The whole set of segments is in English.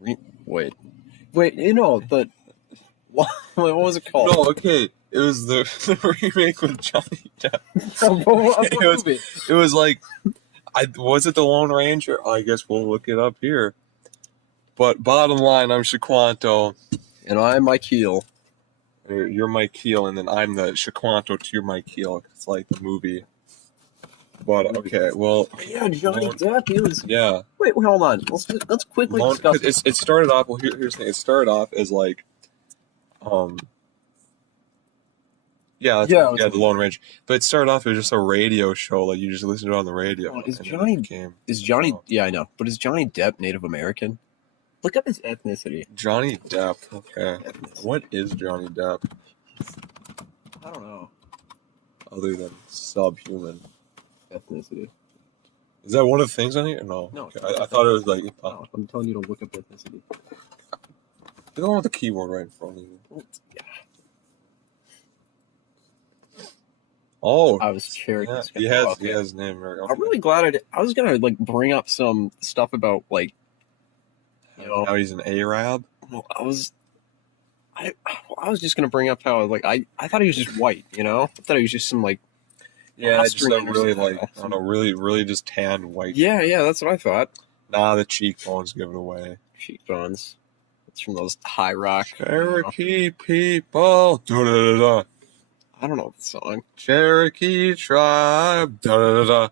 Wait, what was it called? No, okay. It was the remake with Johnny Depp. What movie? It was like, was it the Lone Ranger? I guess we'll look it up here. But bottom line, I'm Shaquanto. And I'm Mike Heel. You're Mike Heel, and then I'm the Shaquanto to your Mike Heel. It's like the movie. But okay, well, Yeah, Johnny Depp. He was. yeah. Wait, hold on. Let's quickly discuss it. It started off. Well, here's the thing. It started off as like, the Lone Ranger. But it started off as just a radio show. Like you just listen to it on the radio. Oh, is Johnny? Yeah, I know. But is Johnny Depp Native American? Look up his ethnicity. Johnny Depp. Okay. What is Johnny Depp? I don't know. Other than subhuman Ethnicity. Is that one of the things on here? No. No. Okay. I thought it was like. No, I'm telling you to look up ethnicity. You don't want the keyboard right in front of you. Yeah. Oh. I was sharing. Yeah, he has name right. Okay. I'm really glad I was gonna like bring up some stuff about like. You know, how he's an Arab. Well, I was just gonna bring up how like I thought he was just white. You know, I thought he was just some like. Yeah, just like really like I don't know, really just tanned white. Yeah, that's what I thought. Nah, the cheekbones give it away. Cheekbones. It's from those high rock. Cherokee people. Da da da da. I don't know the song. Cherokee tribe. Da da da da.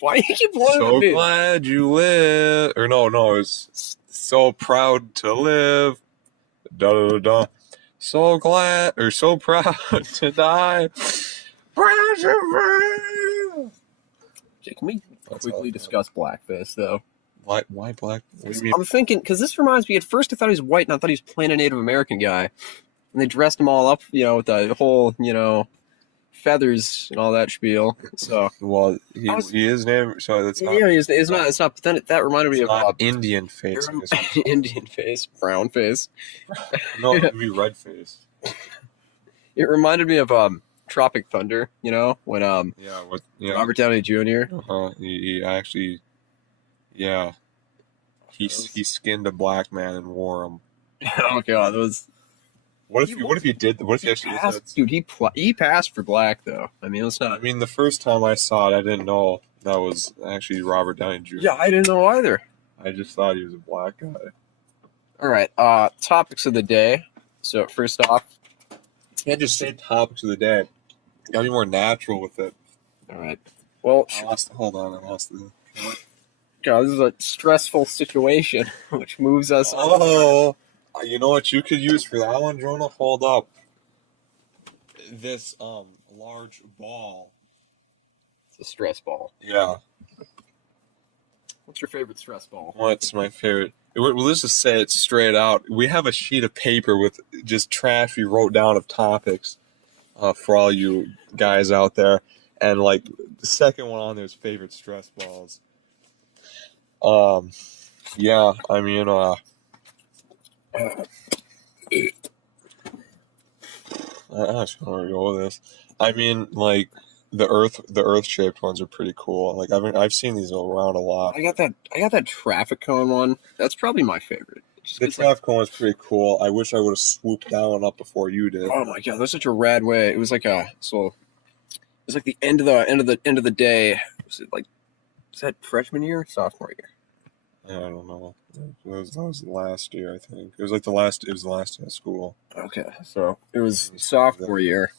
Why do you keep blowing So at me? glad you live. Or no, it's so proud to live. Da da da da. So glad or so proud to die. Can we quickly discuss blackface though? Why black? What do you mean? I'm thinking because this reminds me. At first, I thought he was white, and I thought he was playing a Native American guy, and they dressed him all up, with the whole, feathers and all that spiel. So, well, he is named. So that's not. Yeah, it's not. It's not. But then that reminded me of Indian face. Indian face, brown face. No, it would be red face. It reminded me of Tropic Thunder. When Robert Downey Jr. He actually, yeah. He skinned a black man and wore him. Oh god, that was. What if he did? What if he actually passed? Dude, he passed for black though. I mean, it's not. I mean, the first time I saw it, I didn't know that was actually Robert Downey Jr. Yeah, I didn't know either. I just thought he was a black guy. All right, topics of the day. So first off, you can't just say topics of the day. You gotta be more natural with it. All right. Well, hold on. I lost the. God, this is a stressful situation, which moves us. Oh, you know what you could use for that one, Jonah? Hold up. This large ball. It's a stress ball. Yeah. What's your favorite stress ball? What's my favorite? Well, let's just say it straight out. We have a sheet of paper with just trash we wrote down of topics for all you guys out there. And, like, the second one on there is favorite stress balls. Yeah, I mean, I just want to go with this. I mean, like, the earth shaped ones are pretty cool. Like, I've seen these around a lot. I got that traffic cone one. That's probably my favorite. The traffic cone was pretty cool. I wish I would have swooped that one up before you did. Oh my god, that's such a rad way. It was like the end of the day. Was that freshman year or sophomore year? I don't know. That was last year, I think. It was the last day of school. Okay, so it was sophomore year.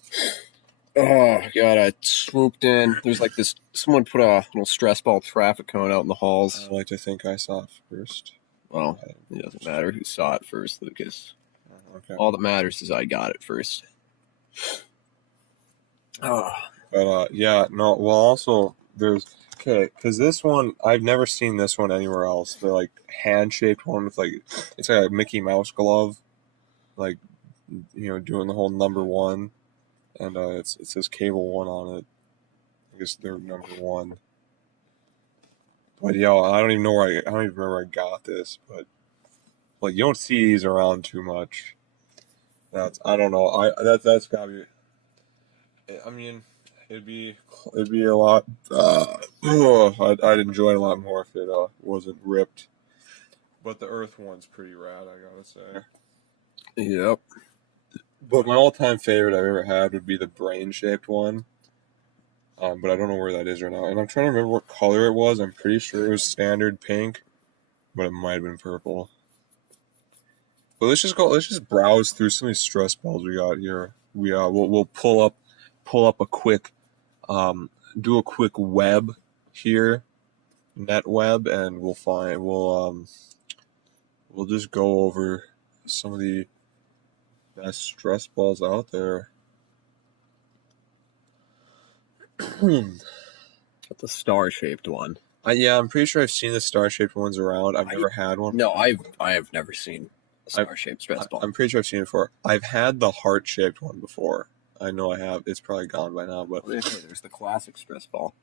Oh god, I swooped in. There's like this. Someone put a little stress ball traffic cone out in the halls. I like to think I saw it first. Well, it doesn't matter who saw it first, Lucas. Okay. All that matters is I got it first. Oh. But yeah, no. Well, also there's. Okay, because this one, I've never seen this one anywhere else. The, like, hand-shaped one with, like, it's like a Mickey Mouse glove. Like, doing the whole number one. And it says Cable One on it. I guess they're number one. But, yeah, I don't even remember where I got this. But, like, you don't see these around too much. I don't know. That's gotta be... I mean... It'd be a lot. I'd enjoy it a lot more if it wasn't ripped. But the Earth one's pretty rad, I gotta say. Yep. But my all-time favorite I've ever had would be the brain-shaped one. But I don't know where that is right now. And I'm trying to remember what color it was. I'm pretty sure it was standard pink, but it might have been purple. But let's just browse through some of these stress balls we got here. We'll pull up a quick do a quick web here, net web, and we'll just go over some of the best stress balls out there. The star-shaped one. Yeah, I'm pretty sure I've seen the star-shaped ones around. I've never had one. No, I have never seen a star-shaped stress ball. I'm pretty sure I've seen it before. I've had the heart-shaped one before. I know I have. It's probably gone by now, but there's the classic stress ball.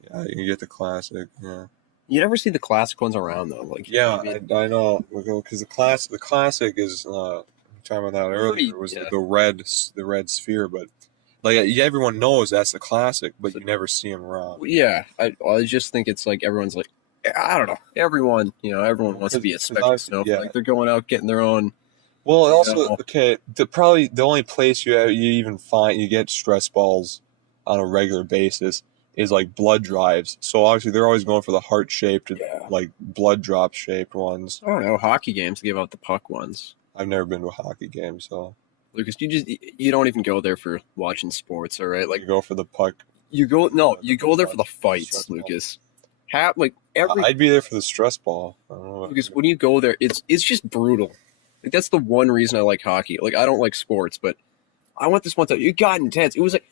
Yeah, you can get the classic. Yeah. You never see the classic ones around though. Like Yeah, I mean, I know because the classic is talking about that earlier was yeah. the red sphere, but like everyone knows that's the classic, but you never see them around. Yeah, I just think it's like everyone's like, I don't know, everyone wants to be a special snowflake. Yeah. They're going out getting their own. Well, also okay, probably the only place you even find you get stress balls on a regular basis is like blood drives. So obviously they're always going for the heart-shaped, like blood drop shaped ones. I don't know, hockey games give out the puck ones. I've never been to a hockey game, so Lucas, you don't even go there for watching sports, all right? Like you go for the puck. You go there for the fights, Lucas. I'd be there for the stress ball. I don't know. Because when you go there, it's just brutal. Like that's the one reason I like hockey. Like I don't like sports, but I went this one time. It got intense. It was like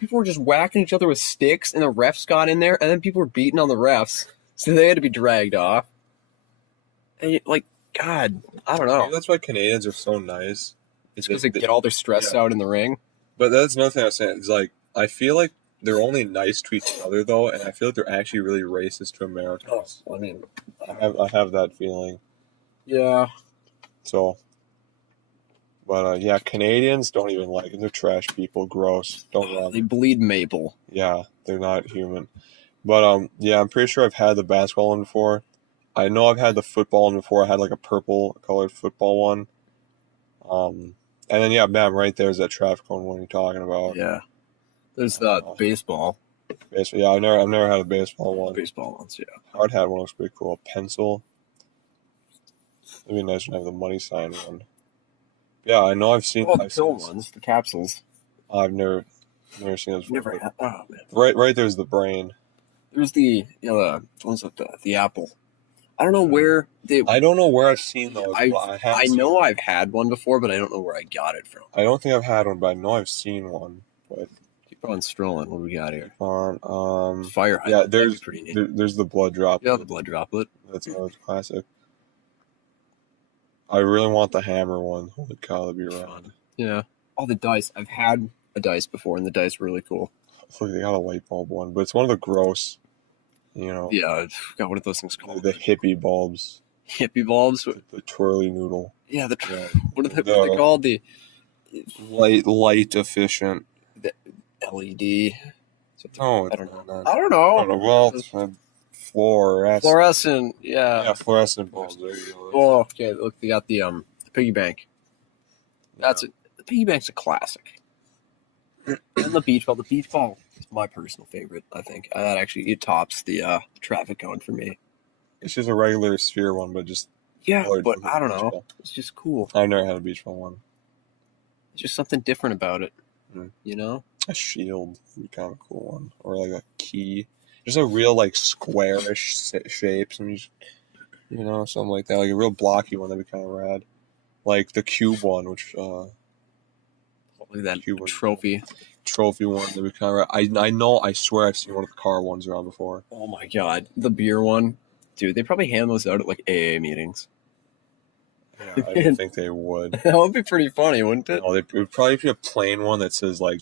people were just whacking each other with sticks, and the refs got in there, and then people were beating on the refs, so they had to be dragged off. And God, I don't know. Maybe that's why Canadians are so nice. It's because they get all their stress out in the ring. But that's another thing I was saying. It's like I feel like they're only nice to each other though, and I feel like they're actually really racist to Americans. I mean, I have that feeling. Yeah. So, but yeah, Canadians don't even like them. They're trash people. Gross. Don't love them. They bleed maple. Yeah, they're not human. But yeah, I'm pretty sure I've had the basketball one before. I know I've had the football one before. I had like a purple colored football one. And then yeah, bam, right there's that traffic cone one you're talking about. Yeah. There's the baseball. Yeah, I've never had a baseball one. Baseball ones, yeah. Hard hat one looks pretty cool. Pencil. It'd be nice to have the money sign one. Yeah, I know I've seen. Oh, the pill ones, the capsules. I've never seen those. Never had. Oh man. Right there's the brain. There's the ones with the apple. I don't know where they. I don't know where I've seen those. I know I've had one before, but I don't know where I got it from. I don't think I've had one, but I know I've seen one. But keep on strolling. What do we got here? Fire. Yeah, there's pretty neat. There's the blood droplet. Yeah, the blood droplet. That's another classic. I really want the hammer one. Holy cow, that'd be around. Yeah. Oh, the dice. I've had a dice before, and the dice are really cool. Look, they got a light bulb one, but it's one of the gross. Yeah, I forgot what are those things called? The hippie bulbs. Hippie bulbs? The twirly noodle. Yeah, what are they called? The light efficient. The LED. Oh, I don't know. I don't know. Well, fluorescent. Yeah. Yeah, fluorescent bulbs. There you go. Oh, okay. Look, they got the piggy bank. That's it. The piggy bank's a classic. And the beach ball. The beach ball is my personal favorite. I think that actually it tops the traffic cone for me. It's just a regular sphere one, but just but I don't know. Ball. It's just cool. I've never had a beach ball one. It's just something different about it. You know, a shield would be kind of a cool one, or like a key. Just a real like squarish shape, something like that, like a real blocky one that'd be kind of rad. Like the cube one, which like that trophy one that'd be kind of rad. I swear I've seen one of the car ones around before. Oh my god, the beer one, dude! They probably hand those out at like AA meetings. Yeah, I don't think they would. That would be pretty funny, wouldn't it? No, it would probably be a plain one that says like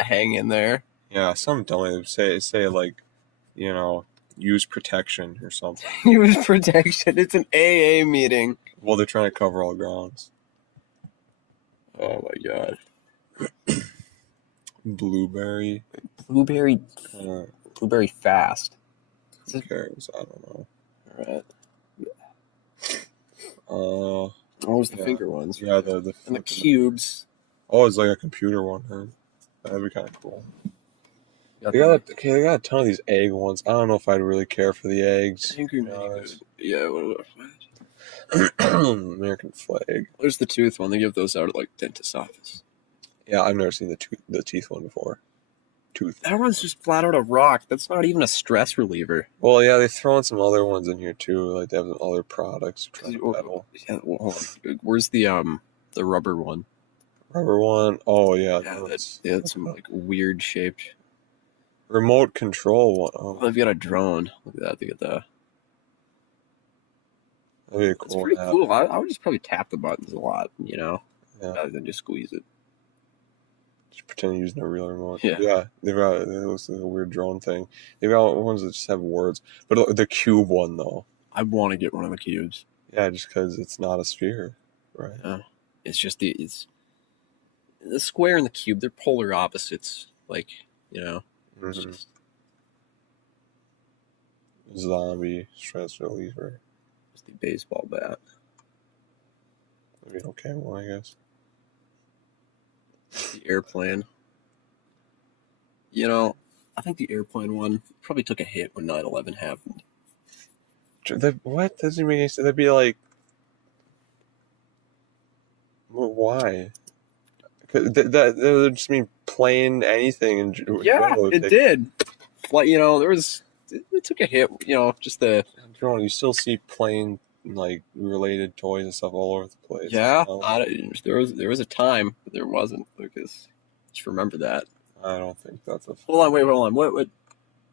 hang in there. Yeah, some dummy say like, use protection or something. Use protection. It's an AA meeting. Well, they're trying to cover all grounds. Oh my god. Blueberry fast. Who cares? I don't know. All right. Oh, What was the yeah. finger ones? Yeah, right? the And the fucking- cubes. Oh, it's like a computer one. Huh? That'd be kind of cool. Got They the got a ton of these egg ones. I don't know if I'd really care for the eggs. Angry Mini Good. Yeah, what? American flag. There's the tooth one. They give those out at like dentist's office. Yeah, I've never seen the teeth one before. Tooth. That one's just flat out a rock. That's not even a stress reliever. Well, yeah, they throw in some other ones in here too. Like they have some other products. Yeah, well, hold on. Where's the rubber one? Rubber one. Oh yeah, Yeah, that's some like weird shaped. remote control one. Oh, Oh, they've got a drone. Look at that. They got the. that'd be It's cool. pretty Yeah. cool. I would just probably tap the buttons a lot, Yeah. rather than just squeeze it. Just pretend you're using a real remote. Yeah. Yeah. They've got it looks like a weird drone thing. They've got ones that just have words. But the cube one though. I want to get one of the cubes. Yeah, just because it's not a sphere, right? Yeah. It's just it's the square and the cube. They're polar opposites. Like it's Mhm. just, Zombie stress reliever. it's the baseball bat. I mean, okay, well, I guess. The airplane. I think the airplane one probably took a hit when 9/11 happened. What? Doesn't even make any sense. That'd be like. Well, why? That would just mean plain anything. Yeah, it did. Like there was, it took a hit. Just the You still see plain like related toys and stuff all over the place. yeah. There was a time, but there wasn't, Lucas. Just remember that. I don't think that's a. Hold on.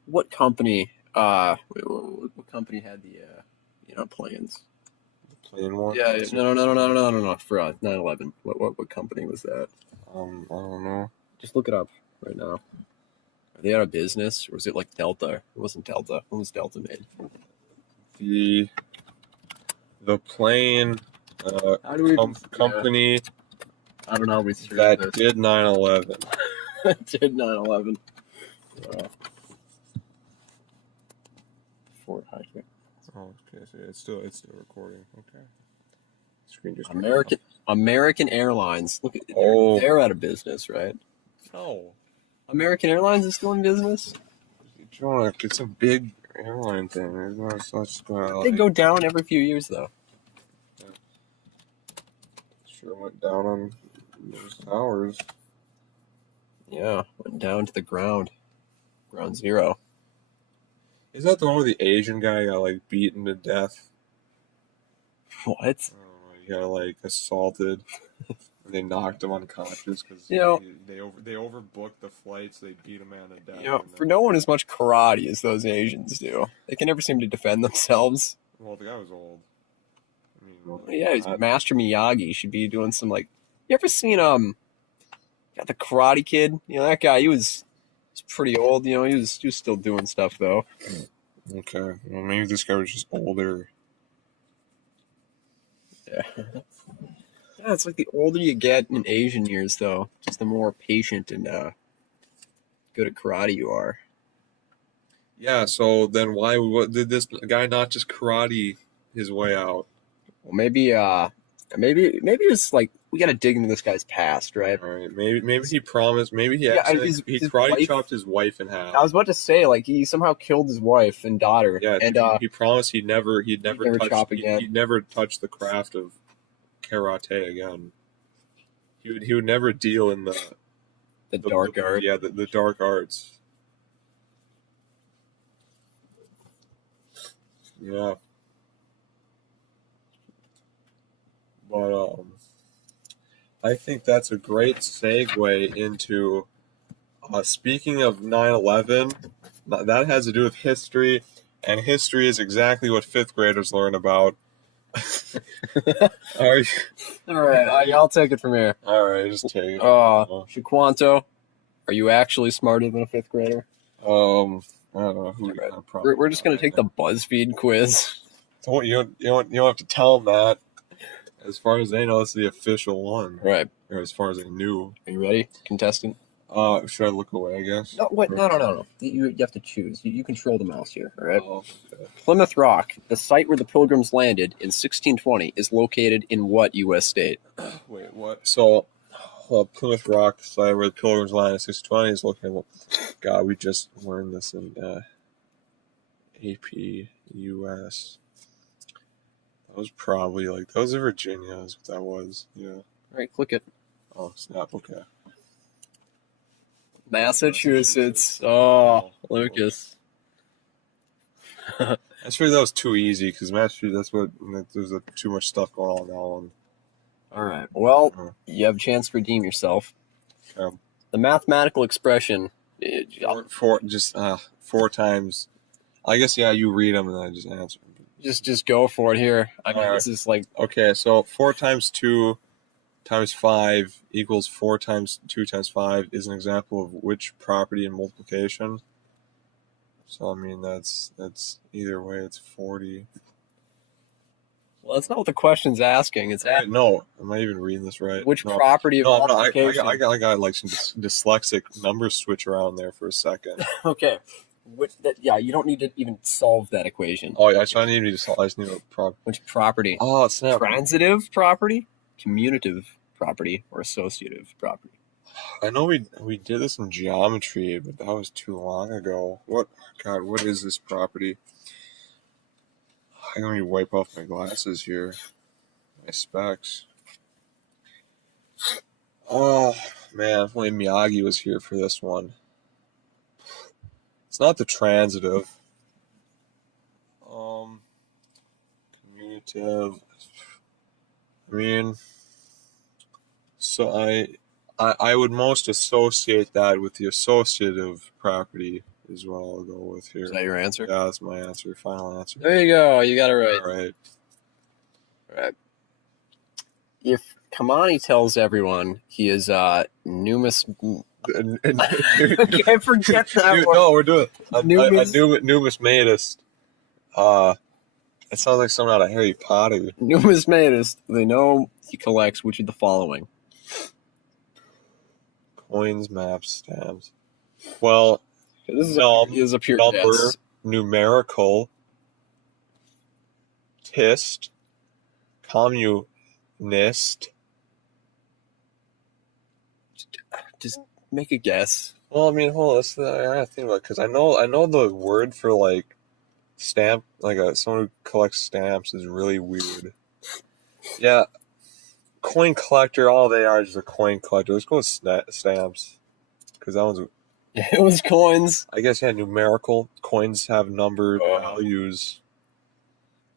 What company? What company had the planes? Plain one. Yeah. No. For 9/11. What company was that? I don't know. Just look it up right now. Are they out of business, or was it like Delta? It wasn't Delta. When was Delta made? The plane How do we company I don't know. We that did 9/11. did 9/11. Fort High. Oh, okay. So it's still recording. Okay. Screen just American Airlines. Look at they're out of business, right? No. American Airlines is still in business. It's a big airline thing. They go down every few years, though. Sure went down on those towers. Yeah, went down to the ground. Ground zero. Is that the one where the Asian guy got like beaten to death? What? I don't know. He got like assaulted. And they knocked him unconscious because they overbooked the flights. They beat a man to death. For no one as much karate as those Asians do. They can never seem to defend themselves. Well, the guy was old. I mean, Yeah, he's Master Miyagi. Should be doing some like. You ever seen got the Karate Kid? That guy. He was pretty old. He was still doing stuff though. Okay, well, maybe this guy was just older. Yeah. Yeah, it's like the older you get in Asian years, though, just the more patient and good at karate you are. Yeah. So then, what did this guy not just karate his way out? Well, maybe it's like we got to dig into this guy's past, right? All right. Maybe he promised. Maybe he he karate chopped his wife in half. I was about to say, like, he somehow killed his wife and daughter. Yeah. And he promised he'd never chop again. He'd never touch the craft of karate again. He would never deal in the dark art. Yeah, the dark arts. Yeah. But I think that's a great segue into speaking of 9/11. That has to do with history, and history is exactly what fifth graders learn about. All right, I'll take it from here. All right, just take it. Shaquanto, are you actually smarter than a fifth grader? I don't know. We're just gonna take the BuzzFeed quiz. You don't have to tell them that. As far as they know, it's the official one. Right. Or as far as they knew. Are you ready, contestant? Should I look away, I guess? No, wait, no. You have to choose. You control the mouse here, all right? Oh, okay. Plymouth Rock, the site where the Pilgrims landed in 1620, is located in what U.S. state? Wait, what? So, Plymouth Rock, the site where the Pilgrims landed in 620 is located. God, we just learned this in AP US. That was probably that was in Virginia, is what that was. Yeah. All right, click it. Oh, snap. Okay. Massachusetts. Oh, Lucas. I figured that was too easy because Massachusetts, there's too much stuff going on now. All right. Well, you have a chance to redeem yourself. Okay. The mathematical expression. Four times. I guess you read them and then I just answer. Just go for it here. I mean, All right. this is like Okay. So 4 times 2 times 5 equals 4 times 2 times 5 is an example of which property in multiplication. So I mean that's either way it's 40. well, that's not what the question's asking. It's asking No, am I even reading this right? which property of multiplication. I got like some dyslexic numbers switch around there for a second. Okay. You don't need to even solve that equation. Oh, yeah, so I just need a property. Which property? Oh, it's not Transitive property, commutative property, or associative property? I know we did this in geometry, but that was too long ago. What is this property? I'm gonna wipe off my glasses here. My specs. Oh man, if only Miyagi was here for this one. It's not the transitive. Commutative. I mean, so I would most associate that with the associative property is what I'll go with here. Is that your answer? Yeah, that's my answer. Final answer. There you go. You got it right. All right. If Kamani tells everyone he is numis... I forget that word. No, we're doing a Numis- numismatist. It sounds like something out of Harry Potter. Numismatist. They know he collects which of the following? Coins, maps, stamps. Well, This is a pure number, guess. numerical, tist, communist. Just make a guess. Well, I mean, hold on. I gotta think about it because I know the word for like stamp, someone who collects stamps is really weird. Yeah, coin collector. All they are is just a coin collector. Let's go with stamps because that one's. It was coins. I guess numerical coins have numbered values.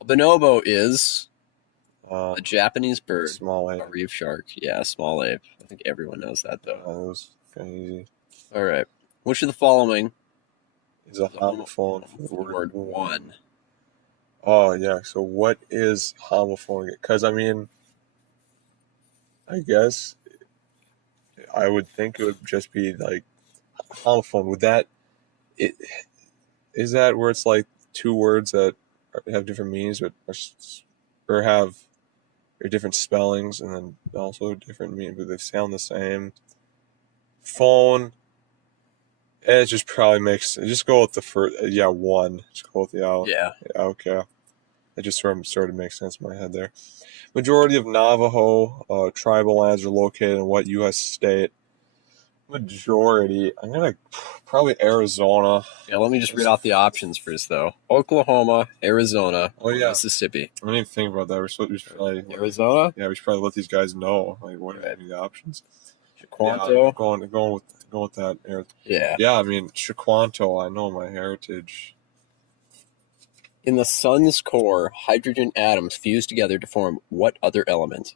Bonobo is A Japanese bird. Small ape. A reef shark. Yeah, small ape. I think everyone knows that though. That was kind of easy. All right. Which of the following is a homophone for the word one? Oh, yeah. So what is homophone? Because, I mean, I guess I would think it would just be like homophone. Is that where it's like two words that have different meanings or have different spellings and then also different meanings, but they sound the same? Phone. It just probably makes. Just go with the first. Yeah, one. Just go with the L. Yeah. Okay. It just sort of makes sense in my head there. Majority of Navajo tribal lands are located in what U.S. state? Majority. I'm gonna probably Arizona. Yeah. Let me just read out the options first, though. Oklahoma, Arizona, Mississippi. I didn't even think about that. We should probably Arizona. Yeah, we should probably let these guys know what are the options. Chiquanto. Yeah, going with that. Yeah. Yeah, I mean Chiquanto. I know my heritage. In the sun's core, hydrogen atoms fuse together to form what other element?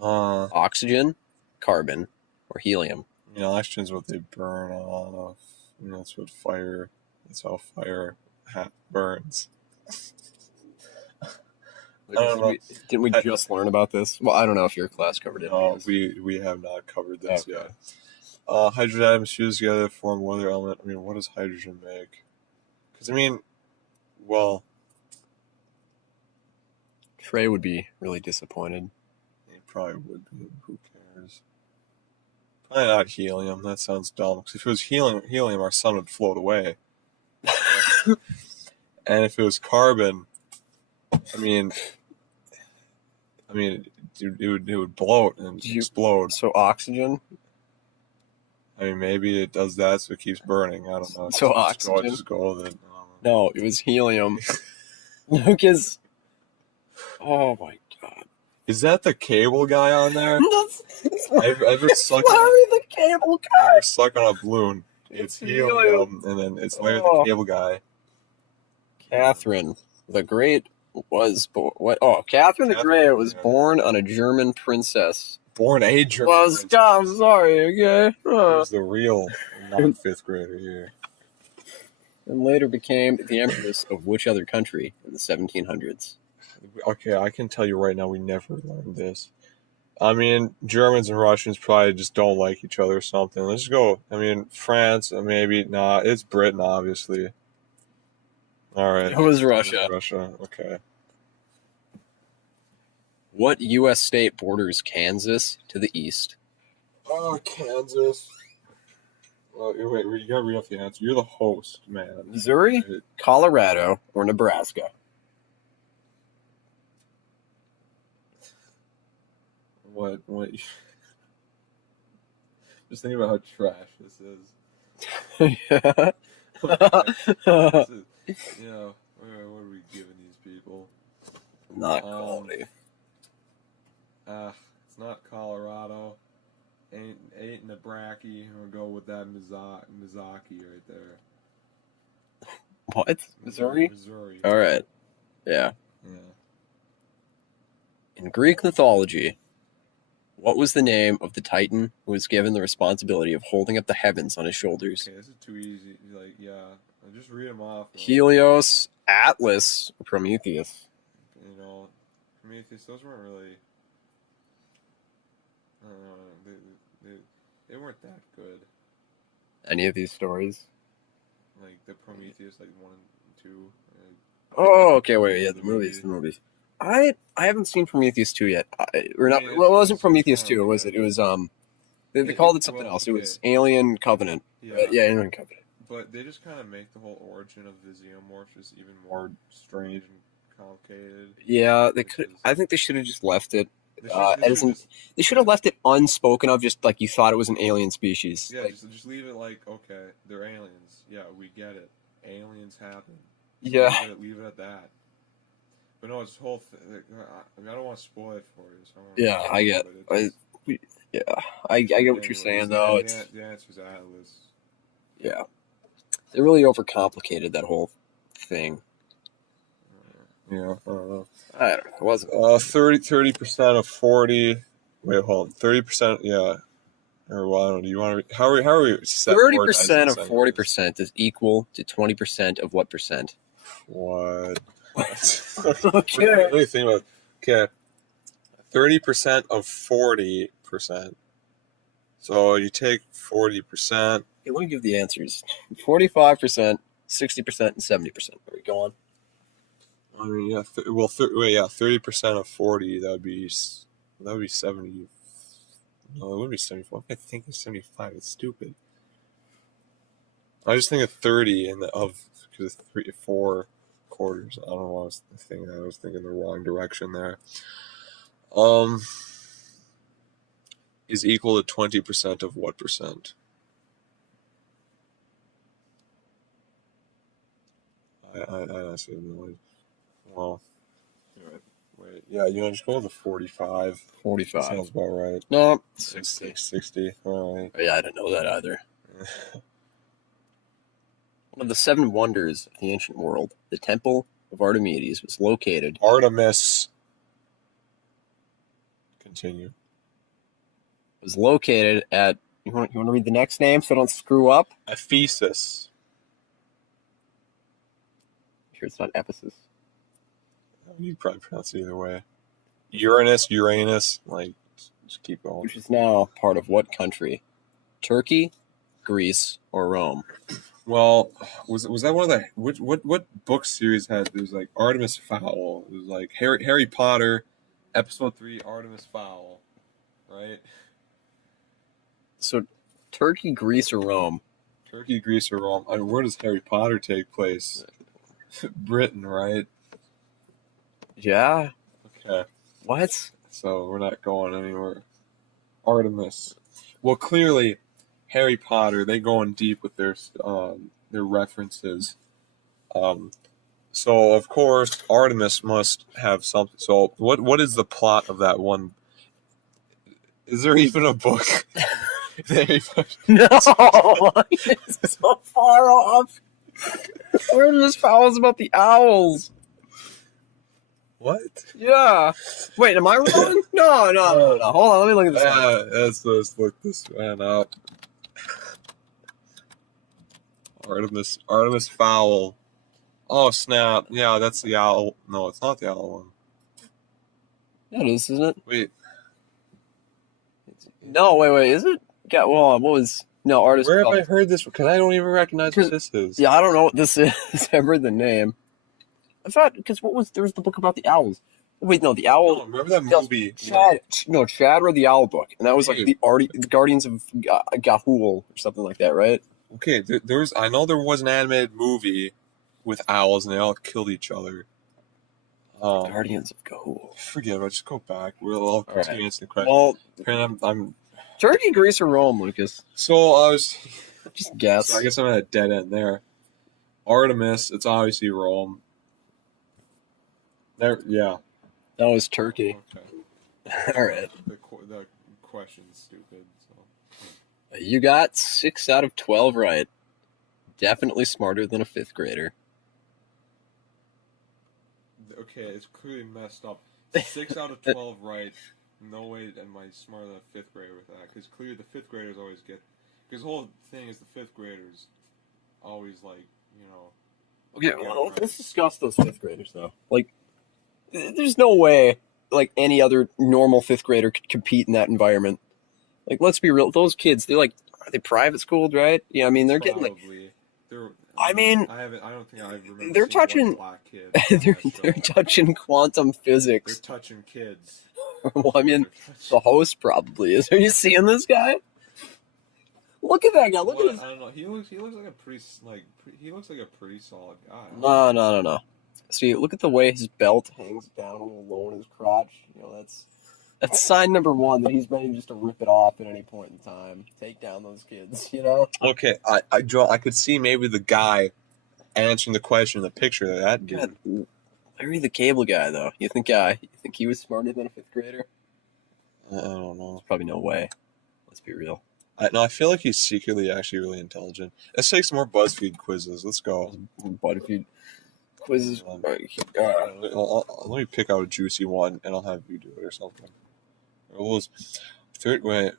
Oxygen, carbon, or helium? Oxygen's what they burn a lot of. That's what fire. That's how fire burns. I don't know. Didn't we just learn about this? Well, I don't know if your class covered it. No, we have not covered this yet. Hydrogen atoms fuse together to form what other element? I mean, what does hydrogen make? Because well, Trey would be really disappointed. He probably would be. Who cares? Probably not helium. That sounds dumb. Because if it was helium, our sun would float away. And if it was carbon, I mean, it would bloat and explode. So oxygen? I mean, maybe it does that so it keeps burning. I don't know. So oxygen? Just go with it. No, it was helium. Because, oh my god. Is that the cable guy on there? It's Ever suck Larry the Cable Guy. Ever suck on a balloon? It's helium, and then it's Larry the Cable Guy. Catherine the Great was born. What? Oh, Catherine the Great was born on a German princess. Born a German princess. Stop, sorry, okay? Who's the real non-fifth grader here? And later became the empress of which other country in the 1700s? Okay, I can tell you right now, we never learned this. I mean, Germans and Russians probably just don't like each other or something. Let's just go. I mean, France, maybe not. It's Britain, obviously. All right. It was Russia. It was Russia. Okay. What U.S. state borders Kansas to the east? Oh, Kansas. Well, wait, you gotta read off the answer. You're the host, man. Missouri, Colorado, or Nebraska? What? Just think about how trash this is. Yeah. This is, what are we giving these people? Not quality. It's not Colorado. Ain't Nebraska. We'll go with that Mizaki right there. What? Missouri? Missouri. All right. Yeah. Yeah. In Greek mythology, what was the name of the Titan who was given the responsibility of holding up the heavens on his shoulders? Okay, this is too easy. I'll just read them off. Helios, Atlas, or Prometheus? Prometheus, those weren't really... I don't know, they weren't that good. Any of these stories? Like the Prometheus, like 1 and 2. Oh, okay, wait, yeah, the movies. I haven't seen Prometheus 2 yet. It wasn't Prometheus 2, was it? It was, they called it something else. It was Alien Covenant. Yeah, Alien Covenant. But they just kind of make the whole origin of the xenomorphs just even more strange and complicated. Yeah, they could. I think they should have just left it. They should have left it unspoken of, just like you thought it was an alien species. Yeah, like, just leave it like, okay, they're aliens. Yeah, we get it. Aliens happen. Yeah. Leave it at that. But no, it's whole thing. I don't want to spoil it for you. So I get. I get what you're saying though. The answer's Atlas. Yeah, they really overcomplicated that whole thing. Yeah, I don't know. I don't know. It wasn't 30% of 40. Wait, hold on. 30%. Yeah. Or well, I don't know. Do you want to? How are we? 30% of 40% is equal to 20% of what percent? What? Okay. Let me think about. Okay. 30% of 40%. So you take 40%. Okay, let me give the answers. 45%, 60%, and 70%. Are we going? I mean, yeah. 30% of 40. That would be 70. No, it wouldn't be 74. I think it's 75. It's stupid. I just think of 30 because it's 4 quarters. I don't know. I was thinking the wrong direction there. Is equal to 20% of what percent? I honestly have no idea. Well, wait. Yeah, you want to just go with the 45? 45. Sounds about right. No, 60. 60. All right. Oh, yeah, I didn't know that either. One of the 7 wonders of the ancient world, the Temple of Artemis, was located. Artemis. Continue. Was located at. You want to read the next name so I don't screw up? Ephesus. Sure, it's not Ephesus. You'd probably pronounce it either way. Uranus, just keep going. Which is now part of what country? Turkey, Greece, or Rome? Well, was that one of the what book series had? There was like Artemis Fowl. It was like Harry Potter, Episode 3, Artemis Fowl, right? So Turkey, Greece, or Rome? Turkey, Greece, or Rome? I mean, where does Harry Potter take place? Britain, right? Yeah. Okay. What? So we're not going anywhere. Artemis. Well, clearly, Harry Potter, they going deep with their references. So of course Artemis must have something. So what is the plot of that one? Is there even a book? No, it's so far off. Artemis Fowl's about the owls. What? Yeah. Wait, am I wrong? No. Hold on, let me look at this. Let's look this man up. Artemis Fowl. Oh snap! Yeah, that's the owl. No, it's not the owl one. Yeah, it is, isn't it? Wait. No, wait, is it? Got what was? No, Artemis. Where have I heard this? Because I don't even recognize what this is. Yeah, I don't know what this is. I heard the name. I thought because there was the book about the owls. Wait, no, the owl. No, remember that movie? Chad read the owl book, and that was like the Guardians of Gahul or something like that, right? Okay, I know there was an animated movie with owls, and they all killed each other. Guardians of Gahul. Forget it. Just go back. We'll continue answering the question. Well, I'm Turkey, Greece, or Rome, Lucas? So I was just guess. So I guess I'm at a dead end there. Artemis, it's obviously Rome. There, yeah. That was Turkey. Okay. All right. The question's stupid. So. You got 6 out of 12 right. Definitely smarter than a 5th grader. Okay, it's clearly messed up. 6 out of 12 right. No way am I smarter than a 5th grader with that. Because clearly the 5th graders always get... Because the whole thing is the 5th graders always, like, you know... Okay, well, let's discuss those 5th graders, though. Like, there's no way, like, any other normal 5th grader could compete in that environment. Like, let's be real. Those kids, they're like... Are they private schooled, right? Yeah, I mean, they're Probably. getting, like... I don't think I've remembered they're touching... Black kid they're touching quantum physics. They're touching kids. Well, I mean, the host probably is. Are you seeing this guy? Look at that guy. Look at his... I don't know. He looks like a pretty he looks like a pretty solid guy. No. See, look at the way his belt hangs down a little low in his crotch. You know, that's sign number 1 that he's ready just to rip it off at any point in time. Take down those kids. You know. Okay, I could see maybe the guy answering the question in the picture of that dude. God, Larry the Cable Guy, though. You think he was smarter than a 5th grader? I don't know. There's probably no way. Let's be real. I feel like he's secretly actually really intelligent. Let's take some more BuzzFeed quizzes. Let's go. BuzzFeed quizzes. Let me pick out a juicy one, and I'll have you do it or something. Wait.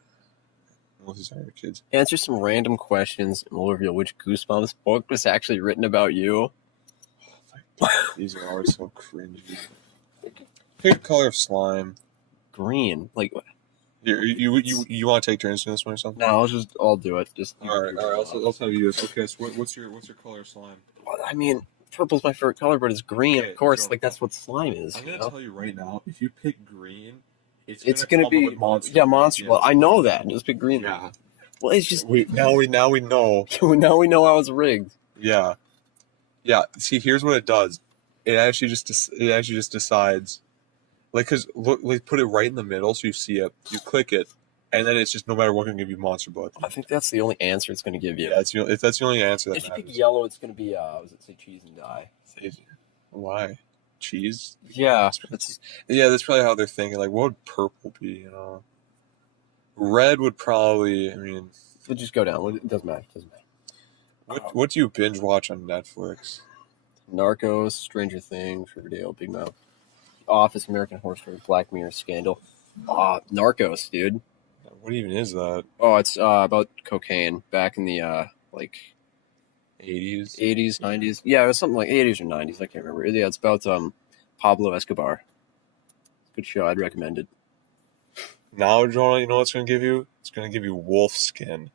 What's his name, kids? Answer some random questions, and we'll reveal which Goosebumps book was actually written about you. These are always so cringy. Pick a color of slime. Green. Like what? You want to take turns in this one or something? No, I'll do it. Just all right. Let's have you do this. Okay, so what's your color of slime? Well, I mean, purple's my favorite color, but it's green. Okay, of course, so, like that's what slime is. I'm gonna tell you right now. If you pick green, it's gonna be Monster. Well, I know that. Just pick green. Yeah. Well, it's just now we know. Now we know I was rigged. Yeah. Yeah. See, here's what it does. It actually just decides. Like, cause look, like put it right in the middle so you see it. You click it, and then it's just no matter what going to give you Monster Butt. I think that's the only answer it's going to give you. Yeah, if that's the only answer that matters. If you pick matters. yellow, it's going to be say cheese and die. Why? Cheese? Yeah, that's probably how they're thinking. Like, what would purple be? You know, red would probably. I mean, we'll just go down. It doesn't matter. What do you binge watch on Netflix? Narcos, Stranger Things, Riverdale, Big Mouth, Office, American Horror Story, Black Mirror, Scandal. Narcos, dude. What even is that? Oh, it's about cocaine back in the 80s, 90s. Yeah, it was something like 80s or 90s. I can't remember. Yeah, it's about Pablo Escobar. Good show. I'd recommend it. Now, Jonah, you know what it's going to give you? It's going to give you wolf skin.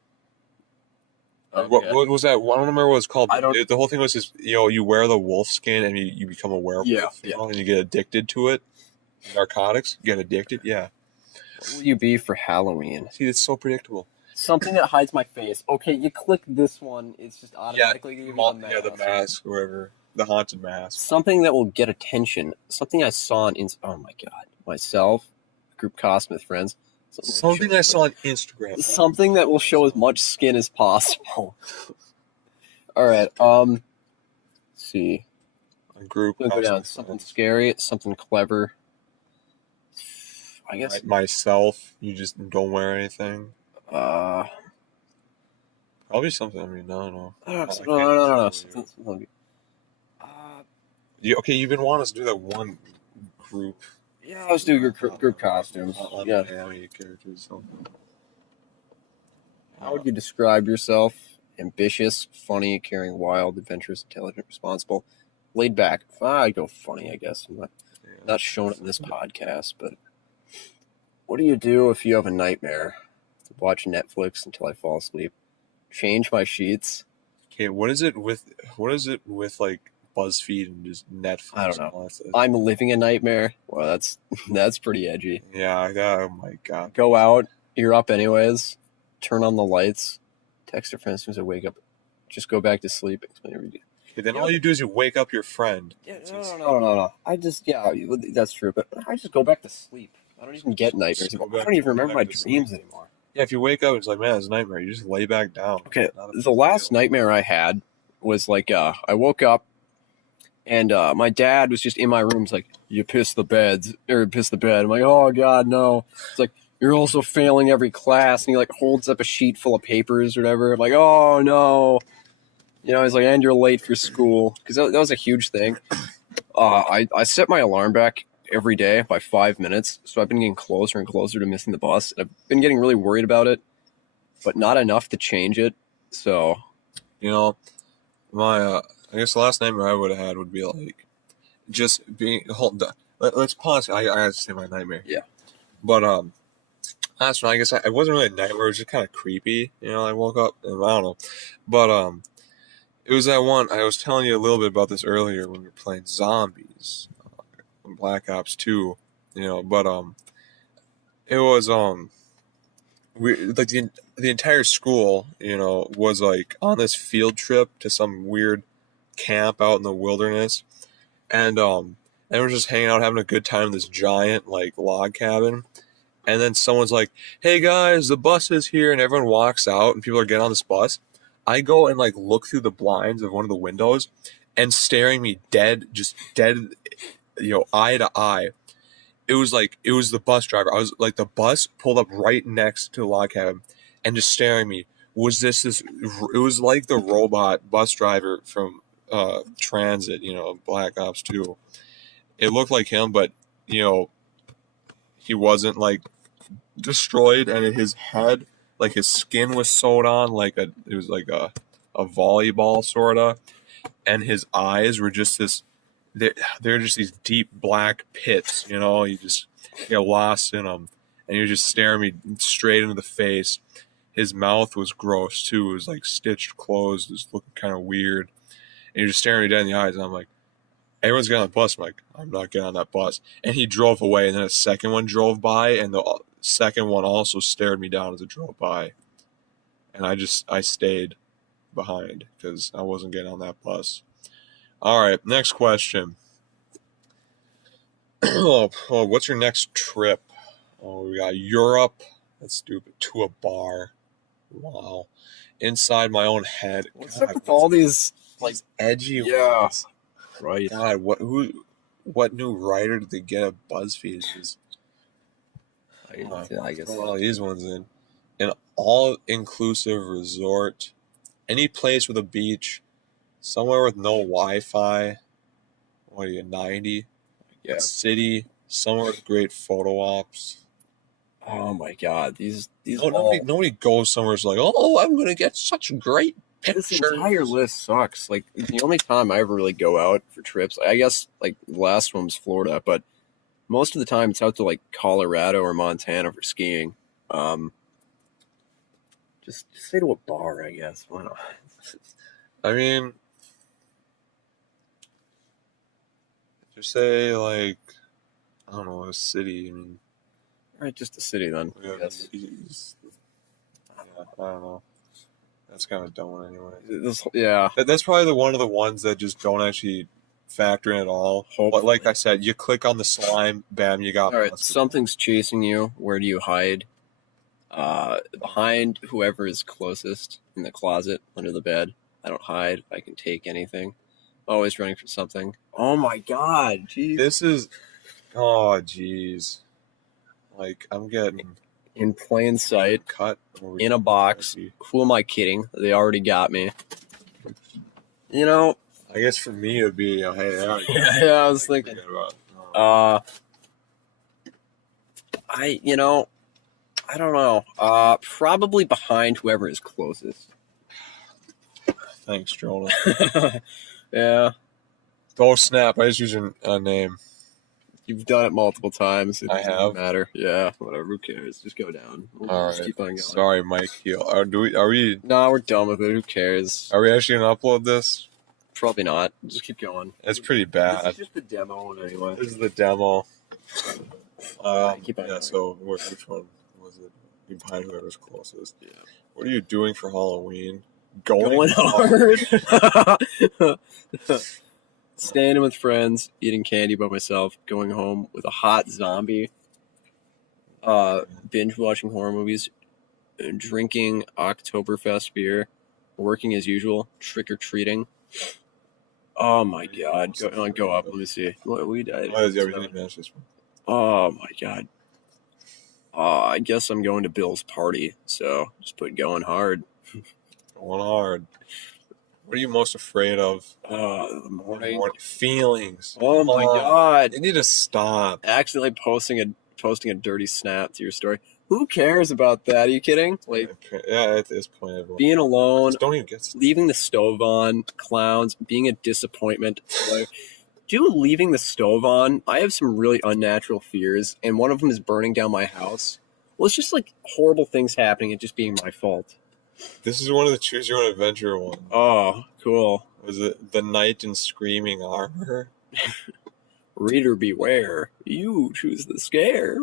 Okay. What was that? I don't remember what it's called. The whole thing was just, you wear the wolf skin and you become a werewolf. Yeah. And you get addicted to it. Narcotics, you get addicted. Yeah. What will you be for Halloween? See, it's so predictable. Something that hides my face. Okay, you click this one, it's just automatically giving you the mask. Yeah, the mask, whatever. The haunted mask. Something that will get attention. Something I saw on oh my god. Myself, group costume with friends. Something I saw on Instagram. Something that will show as much skin as possible. Alright, let's see. A group Go down. Something scary, something clever. I guess myself, you just don't wear anything. Probably something. I mean, I don't know. No. Okay, you've been wanting us to do that one group. Yeah, let's do your group costumes. Yeah. Characters. How would you describe yourself? Ambitious, funny, caring, wild, adventurous, intelligent, responsible, laid back. I'd go funny, I guess. I'm not showing it in this podcast, but what do you do if you have a nightmare? Watch Netflix until I fall asleep. Change my sheets. Okay, what is it with like BuzzFeed and just Netflix? I don't know. I'm living a nightmare. Well, that's pretty edgy. Yeah. Oh my god. Go out. You're up anyways. Turn on the lights. Text your friends as soon as I wake up. Just go back to sleep. Okay, then all you do is you wake up your friend. Yeah, no. That's true. But I just go back to sleep. I don't even get nightmares. I don't even remember my dreams anymore. Yeah, if you wake up, it's like, man, it's a nightmare. You just lay back down. Okay, the last nightmare I had was like, I woke up and my dad was just in my room. He's like, you pissed the bed. I'm like, oh god, no. It's like, you're also failing every class. And he like holds up a sheet full of papers or whatever. I'm like, oh no. You know, he's like, and you're late for school. Because that was a huge thing. I set my alarm back every day by 5 minutes. So I've been getting closer and closer to missing the bus. And I've been getting really worried about it, but not enough to change it. So, you know, my, I guess the last nightmare I would have had would be like, just being, let's pause. I have to say my nightmare. Yeah. But, last one, I guess it wasn't really a nightmare. It was just kind of creepy. You know, I woke up and I don't know. But, it was that one, I was telling you a little bit about this earlier when we were playing zombies. Black Ops 2, you know, but it was we like the entire school, you know, was like on this field trip to some weird camp out in the wilderness, and we're just hanging out having a good time in this giant like log cabin, and then someone's like, "Hey guys, the bus is here," and everyone walks out and people are getting on this bus. I go and like look through the blinds of one of the windows, and staring me dead, you know, eye to eye. It was the bus driver. I was like, the bus pulled up right next to the log cabin and just staring at me. It was like the robot bus driver from Transit, you know, Black Ops 2. It looked like him, but, you know, he wasn't like destroyed, and his head, like his skin was sewed on it was like a volleyball sorta, and his eyes were just this. They're just these deep black pits, you know. You just get lost in them, and you're just staring me straight into the face. His mouth was gross too; it was like stitched closed, it was looking kind of weird. And you're just staring me dead in the eyes, and I'm like, "Everyone's getting on the bus." I'm like, "I'm not getting on that bus." And he drove away, and then a second one drove by, and the second one also stared me down as it drove by. And I stayed behind because I wasn't getting on that bus. All right, next question. What's your next trip? Oh, we got Europe. That's stupid. To a bar. Wow. Inside my own head. What's up with all these like edgy ones? Right. God, what new writer did they get at BuzzFeed? I guess all these ones in. An all-inclusive resort. Any place with a beach. Somewhere with no Wi-Fi. What are you, 90? Yeah. A city. Somewhere with great photo ops. Oh my god, these nobody goes somewhere like, oh, I'm gonna get such great pictures. This entire list sucks. Like, the only time I ever really go out for trips, I guess, like, the last one was Florida, but most of the time it's out to like Colorado or Montana for skiing. Just say to a bar, I guess. Why not? I mean, just say like, I don't know, a city. I mean, all right, just a city then. Yeah, I guess. I don't know. That's kind of a dumb one anyway. Yeah. That's probably one of the ones that just don't actually factor in at all. But like I said, you click on the slime, bam, you got. All right, something's chasing you. Where do you hide? Behind whoever is closest in the closet under the bed. I don't hide. I can take anything. Always running for something. Oh my god, jeez. This is. Oh, jeez. Like, I'm getting. In plain sight. Cut. In a box. Who am I kidding? They already got me. You know. I guess for me it would be, hey, yeah, I was thinking. I don't know. Probably behind whoever is closest. Thanks, Jonah. Yeah. Oh, snap. I just used a name. You've done it multiple times. It doesn't matter. Yeah, whatever. Who cares? Just go down. All right. Keep on going. Sorry, Mike. Are we? No, we're done with it. Who cares? Are we actually going to upload this? Probably not. Just keep going. It's pretty bad. This is just the demo anyway. This is the demo. Keep on going. So which one was it? Behind whoever's closest. Yeah. What are you doing for Halloween? Going hard. Standing with friends, eating candy by myself, going home with a hot zombie, binge watching horror movies, drinking Oktoberfest beer, working as usual, trick or treating. Oh my god! Go up. Let me see. We died. Why does everything match this one? Oh my god. I guess I'm going to Bill's party, so just put going hard. Going hard. What are you most afraid of? The morning. Feelings. Oh my god! You need to stop. Accidentally posting a dirty snap to your story. Who cares about that? Are you kidding? Like, yeah, at this point, being alone, don't even get leaving the stove on, clowns, being a disappointment. Like, leaving the stove on. I have some really unnatural fears, and one of them is burning down my house. Well, it's just like horrible things happening and just being my fault. This is one of the Choose Your Own Adventure ones. Oh, cool. Was it The Knight in Screaming Armor? Reader beware. You choose the scare.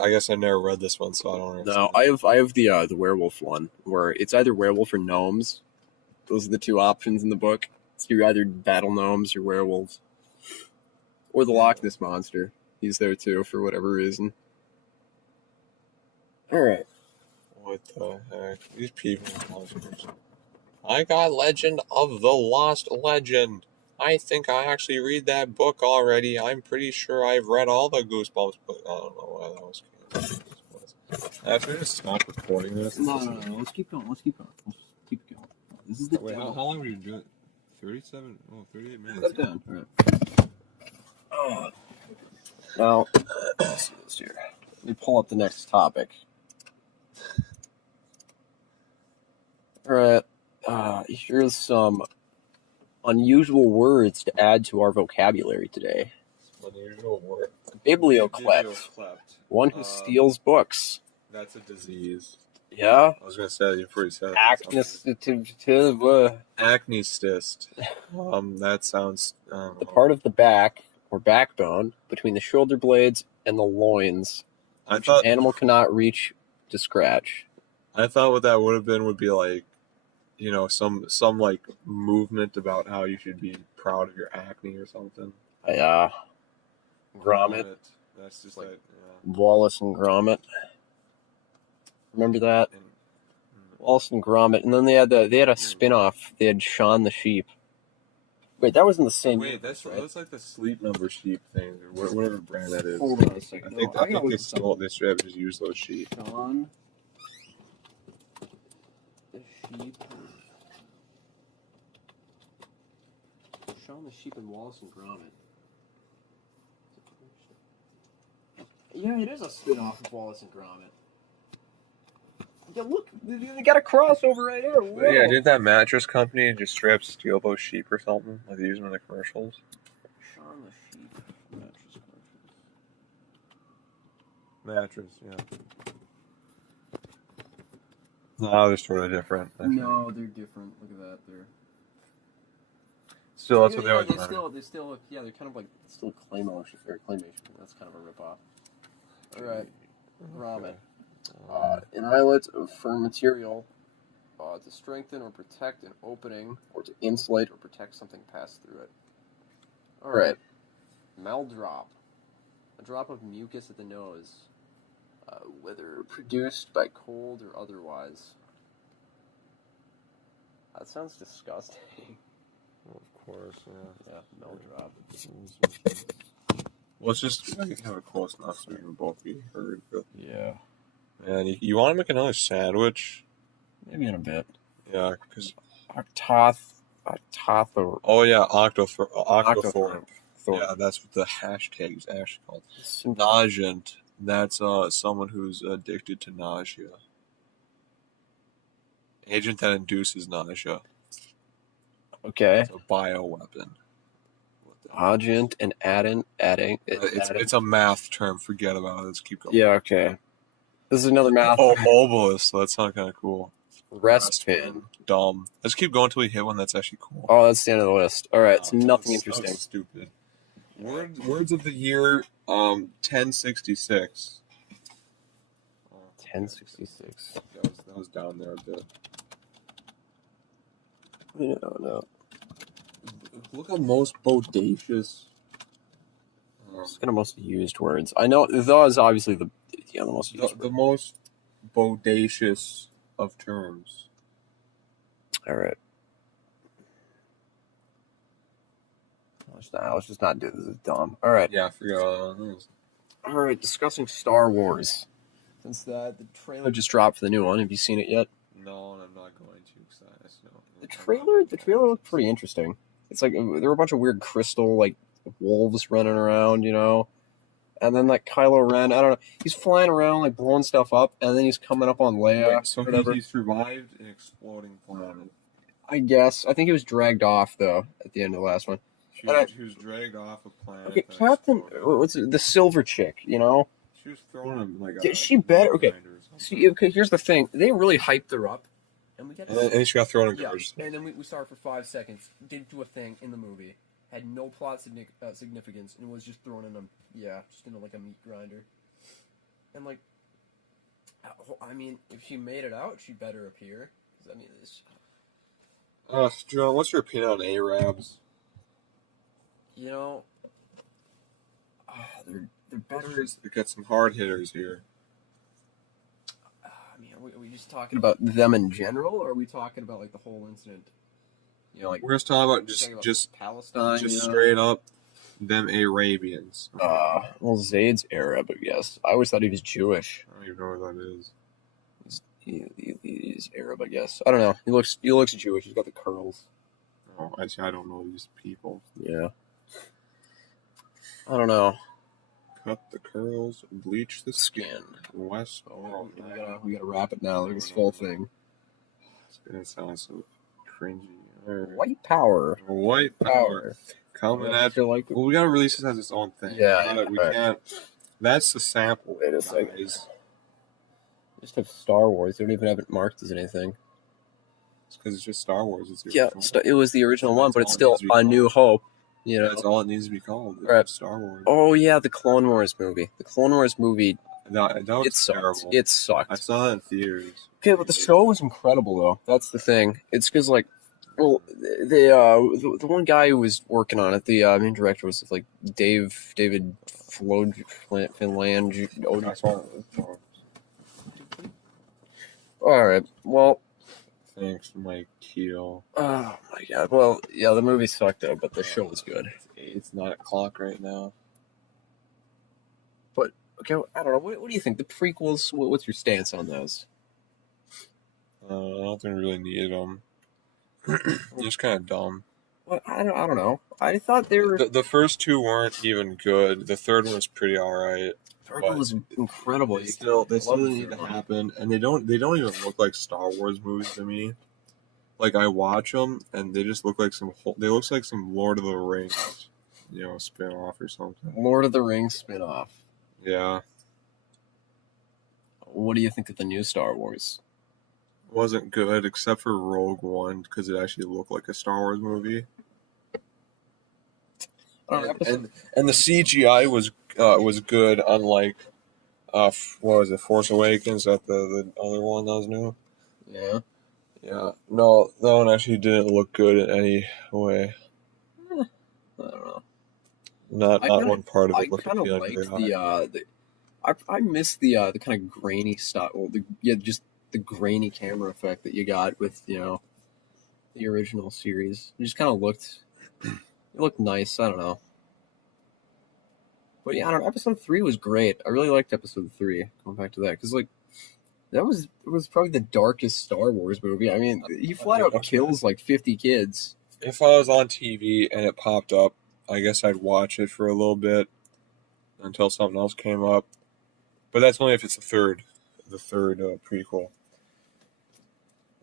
I guess I've never read this one, so I don't understand. No, I have the werewolf one, where it's either werewolf or gnomes. Those are the two options in the book. So you're either battle gnomes or werewolves. Or the Loch Ness Monster. He's there too, for whatever reason. Alright. What the heck? These people. I got Legend of the Lost Legend. I think I actually read that book already. I'm pretty sure I've read all the Goosebumps, but I don't know why that was. Actually, just stop recording this. No. Let's keep going. Let's keep going. This is the Wait, how long were you doing? 37? Oh, 38 minutes. Put that down. All right. Now, let's see this here. Let me pull up the next topic. All right. Here's some unusual words to add to our vocabulary today. Unusual word. Biblioclept. One who steals books. That's a disease. Yeah? I was going to say, you've already said it. Acne cyst. That sounds... the part of the back, or backbone, between the shoulder blades and the loins, which an animal cannot reach to scratch. I thought what that would have been would be like, you know, some like movement about how you should be proud of your acne or something. Yeah. Grommet. That's just like Wallace and Gromit. Remember that? Wallace and Gromit. And then they had a spin-off. They had Shaun the Sheep. Wait, that wasn't the same. Wait, that's like the Sleep Number sheep thing, or whatever brand that is. Hold on a second. I think they still just use those sheep. Shaun the Sheep. Shaun the Sheep and Wallace and Gromit. Yeah, it is a spin-off of Wallace and Gromit. Yeah, look, they got a crossover right here. Whoa. Yeah, did that mattress company just straight up steal those sheep or something? Like they use them in the commercials? Shaun the Sheep mattress commercials. Mattress, yeah. No, they're sort of different. No, they're different. Look at that. They're still, that's what they always they still look, they're kind of like still claymation. That's kind of a ripoff. All right, ramen. An eyelet of firm material To strengthen or protect an opening, or to insulate or protect something passed through it. Alright. Maldrop. A drop of mucus at the nose. Whether produced by cold or otherwise. That sounds disgusting. Well, of course, yeah. Yeah, Maldrop. Well, it's just have it close enough so we can both be heard. But, Yeah. and you want to make another sandwich? Maybe in a bit. Yeah, because... Octothor. Oh, yeah, Octothorpe. Thorpe. Yeah, that's what the hashtag is actually called. Nauseant. That's someone who's addicted to nausea. Agent that induces nausea. Okay. It's a bioweapon. Agent and adding. It's a math term. Forget about it. Let's keep going. Yeah, okay. This is another math. Oh, obelisk. That sounds kind of cool. Rest pin. Dumb. Let's keep going until we hit one that's actually cool. Oh, that's the end of the list. All right, it's nothing interesting. That was stupid. Words of the year, 1066. 1066. That was down there a bit. No. Look at most bodacious. It's kind of most used words. I know those obviously the most used. The most bodacious of terms. All right. Let's just not do this. This is dumb. All right. Yeah, I forgot. All right. Discussing Star Wars. Since the trailer just dropped for the new one, have you seen it yet? No, and I'm not going to. The trailer looked pretty interesting. It's like there were a bunch of weird crystal like wolves running around, and then like Kylo Ren. I don't know. He's flying around like blowing stuff up, and then he's coming up on Leia. Wait, so he survived an exploding planet. I guess. I think he was dragged off though at the end of the last one. She was dragged off a planet. Okay, Captain. What's it, the silver chick? She was throwing him like. Did she better? Okay. See, okay. Here's the thing. They really hyped her up. And she got thrown in garbage. And then we saw her for 5 seconds, didn't do a thing in the movie, had no plot significance, and was just thrown in just in like a meat grinder. And like, I mean, if she made it out, she better appear. I mean, this. John, what's your opinion on Arabs? They're better. They got some hard hitters here. Are we just talking about them in general, or are we talking about like the whole incident? We're just talking about just Palestine, just straight up them Arabians. Well, Zayd's Arab, I guess. I always thought he was Jewish. I don't even know what that is. He's Arab, I guess. I don't know. He looks Jewish. He's got the curls. Oh, I don't know these people. Yeah. I don't know. Cut the curls, bleach the skin. West. Oh, we gotta wrap it now. Look at this full thing. It sounds so cringy. White power. White power. Coming after like. Well, we gotta release this as its own thing. Yeah. We can't. That's the sample. Wait a second. Just have Star Wars. They don't even have it marked as anything. It's because it's just Star Wars. It's it was the original one, but it's still A New Hope. That's all it needs to be called. Right. Star Wars. Oh yeah, the Clone Wars movie. The Clone Wars movie. It sucked. Terrible. It sucked. I saw it in theaters. Okay, but the show was incredible though. That's the thing. It's because like, well, the one guy who was working on it, the main director was like David Finland. All right. Well. Thanks, Mike Keel. Oh my god. Well, yeah, the movie sucked though, but the show was good. It's 9 o'clock right now. But okay, I don't know. What do you think? The prequels. What's your stance on those? I don't think we really needed them. Just kind of dumb. Well, I don't know. I thought they were. The first two weren't even good. The third one was pretty alright. Third one was incredible. They still need to happen, and they don't even look like Star Wars movies to me. Like I watch them, and they just look like they look like some Lord of the Rings, spin-off or something. Lord of the Rings spin-off. Yeah. What do you think of the new Star Wars? Wasn't good except for Rogue One because it actually looked like a Star Wars movie. And the CGI was good, unlike what was it, Force Awakens? That the other one that was new. Yeah. Yeah, no, that one actually didn't look good in any way. I don't know. Not one part of I it looked kind of appealing to the liked eye. I miss the kind of grainy style. Well, just the grainy camera effect that you got with the original series. It just kind of looked nice. I don't know. But yeah, I don't know. Episode 3 was great. I really liked episode 3. Going back to that, because like that was probably the darkest Star Wars movie. I mean, he flat out kills like 50 kids. If I was on TV and it popped up, I guess I'd watch it for a little bit until something else came up. But that's only if it's the third prequel.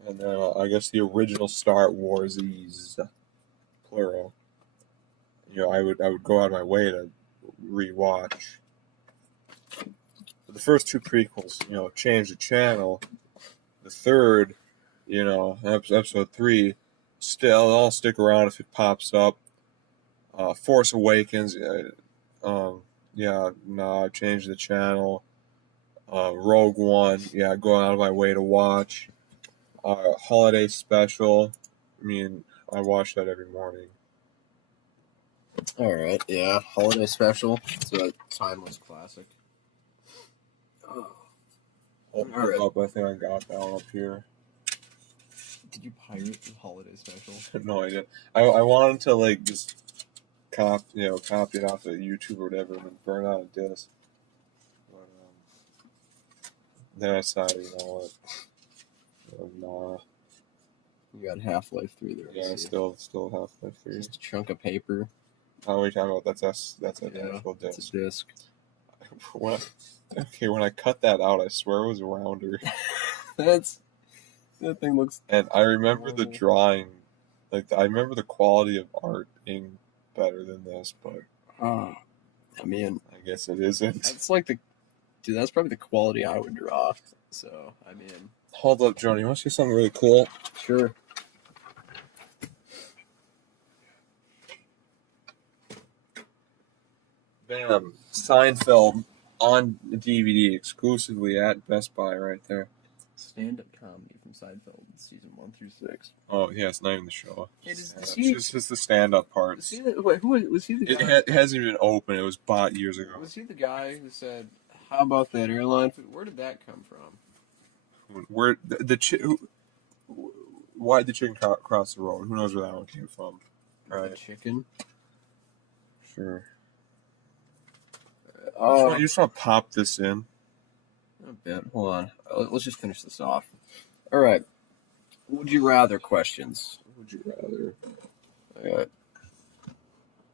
And then I guess the original Star Warsies, plural. I would go out of my way to rewatch. But the first two prequels, change the channel. The third, episode 3, still I'll stick around if it pops up. Force Awakens, change the channel. Rogue One, going out of my way to watch. Holiday Special, I mean, I watch that every morning. All right, yeah, Holiday Special. It's a timeless classic. Oh. Hold it up, I think I got that one up here. Did you pirate the Holiday Special? No, I didn't. I wanted to like just copy it off of YouTube or whatever and then burn out a disc. But then I decided, nah. You got Half-Life 3 there. Yeah, still Half-Life 3. Just a chunk of paper. How are we talking about? That's an actual disc. It's a disc. When I cut that out, I swear it was rounder. That thing looks. And I remember the drawing, I remember the quality of art being better than this, but I mean, I guess it isn't. That's like that's probably the quality I would draw. So I mean, hold up, Johnny. You want to see something really cool? Sure. Bam! Seinfeld on DVD exclusively at Best Buy, right there. Stand-up comedy from Seinfeld, season 1 through 6. Oh yeah, it's not even the show. It's just the stand-up parts. Who was he? The guy? It hasn't even open. It was bought years ago. Was he the guy who said, "How about that airline food?" Where did that come from? Where why did the chicken cross the road? Who knows where that one came from? Right. The chicken. Sure. You just want to pop this in. A bit. Hold on. Let's just finish this off. All right. Would you rather questions? Would you rather? All right.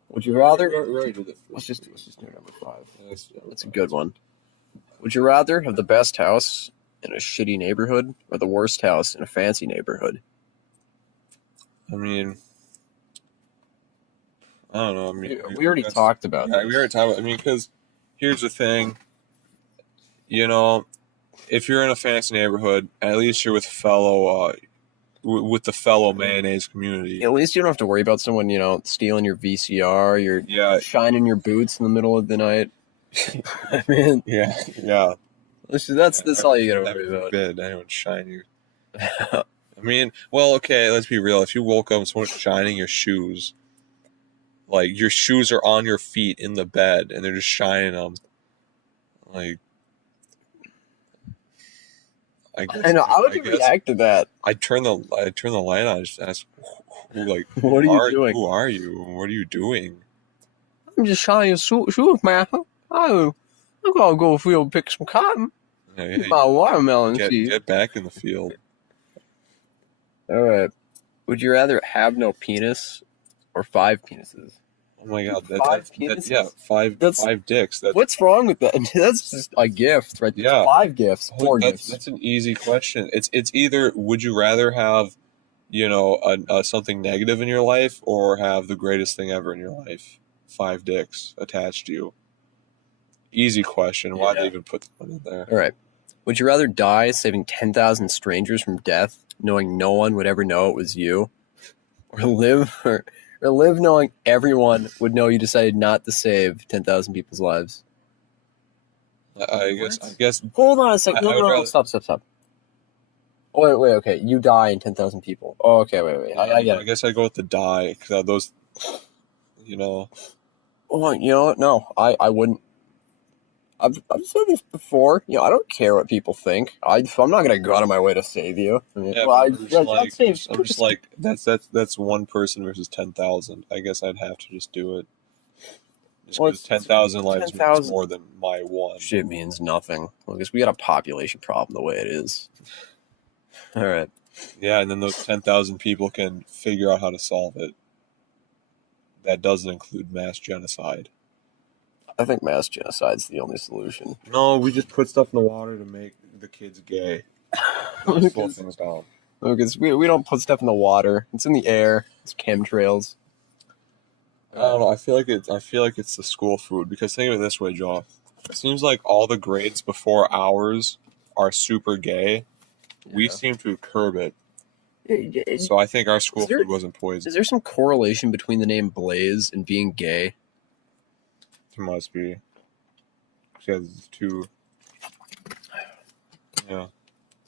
Would you rather? Right. Let's just do number 5. Yeah, That's a good one. Would you rather have the best house in a shitty neighborhood or the worst house in a fancy neighborhood? I mean, I don't know. I mean, we already talked about this. Yeah, we already talked about. I mean, because here's the thing. If you're in a fancy neighborhood, at least you're with the fellow mayonnaise community. At least you don't have to worry about someone, stealing your VCR. You're shining your boots in the middle of the night. I mean, yeah. That's all you gotta worry about. Bed, anyone shine you. I mean, well, okay, let's be real. If you woke up and someone's shining your shoes, like your shoes are on your feet in the bed and they're just shining them, like. I know. How would you react to that? I turn the light on and just ask, what are you doing? Who are you? What are you doing? I'm just shining your shoes, man. I'm gonna go field pick some cotton. Hey, my watermelon seeds. Get back in the field. All right. Would you rather have no penis or 5 penises? Oh my god, 5 penises? Five dicks. What's wrong with that? That's just a gift, right? Yeah, 5 gifts, 4 gifts. That's an easy question. It's either would you rather have, something negative in your life or have the greatest thing ever in your life? 5 dicks attached to you. Easy question. Why'd they even put that one in there? All right. Would you rather die saving 10,000 strangers from death, knowing no one would ever know it was you, or live knowing everyone would know you decided not to save 10,000 people's lives? I guess. Hold on a second. No, stop. Oh, wait, okay. You die and 10,000 people. Oh, okay, wait. I get I it. guess I'd go with the die because those, you know. Oh, you know what? No, I wouldn't. I've said this before. You know, I don't care what people think. I'm not gonna go out of my way to save you. I mean, Yeah, well, but I'd save. I'm just like that's one person versus 10,000. I guess I'd have to just do it. Just Well, because it's 10,000 lives means 10,000. more than my one. Shit means nothing. Well, because we got a population problem the way it is. All right. Yeah, and then those 10,000 people can figure out how to solve it. That doesn't include mass genocide. I think mass genocide's the only solution. No, we just put stuff in the water to make the kids gay. That'll slow things down. Because we don't put stuff in the water. It's in the air. It's chemtrails. I don't know. I feel like it's the school food because think of it this way, Joe. It seems like all the grades before ours are super gay. We seem to curb it. So I think our school food wasn't poisoned. Is there some correlation between the name Blaze and being gay? It must be. Because too. Yeah.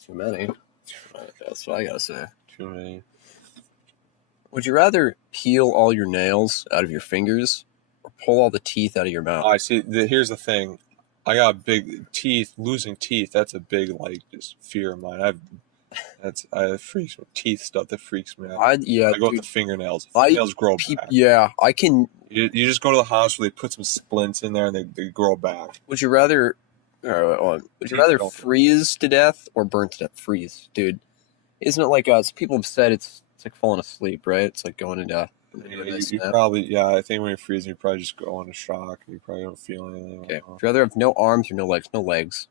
Too many. That's what I gotta say. Too many. Would you rather peel all your nails out of your fingers or pull all the teeth out of your mouth? I see. Here's the thing. I got big teeth. Losing teeth. That's a big just fear of mine. It freaks me. Teeth stuff that freaks me out. I go with the fingernails. Fingernails grow back. Yeah, I can. You just go to the hospital. They put some splints in there and they grow back. Would you rather? Would you rather freeze to death or burn to death? Freeze, dude. Isn't it like people have said it's like falling asleep, right? It's like going into. You probably, I think when you're freezing, you probably just go into shock. You probably don't feel anything. Okay. Would you rather have no arms or no legs? No legs.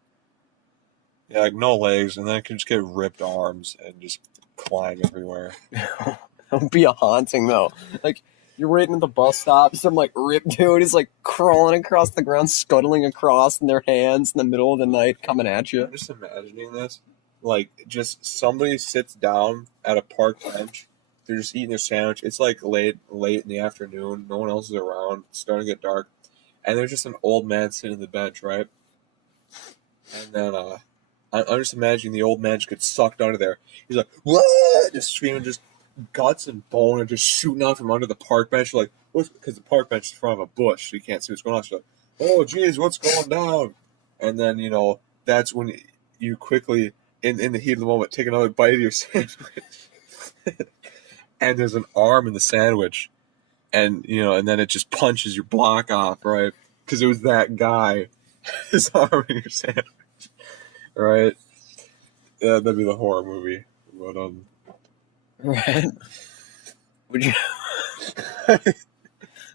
Yeah, like no legs, and then I can just get ripped arms and just climb everywhere. That would be a haunting though. Like you're waiting at the bus stop, some like ripped dude is like crawling across the ground, scuttling across in their hands in the middle of the night, coming at you. I'm just imagining this. Like just somebody sits down at a park bench. They're just eating their sandwich. It's like late in the afternoon. No one else is around. It's starting to get dark. And there's just an old man sitting on the bench, right? And then I'm just imagining the old man just gets sucked under there. He's like, what? Just screaming, just guts and bone and just shooting out from under the park bench. Like, because the park bench is in front of a bush. So you can't see what's going on. So like, oh, geez, what's going down? And then, that's when you quickly, in the heat of the moment, take another bite of your sandwich. And there's an arm in the sandwich, and then it just punches your block off, right? Because it was that guy, his arm in your sandwich, right? Yeah, that'd be the horror movie. But Right? Would you?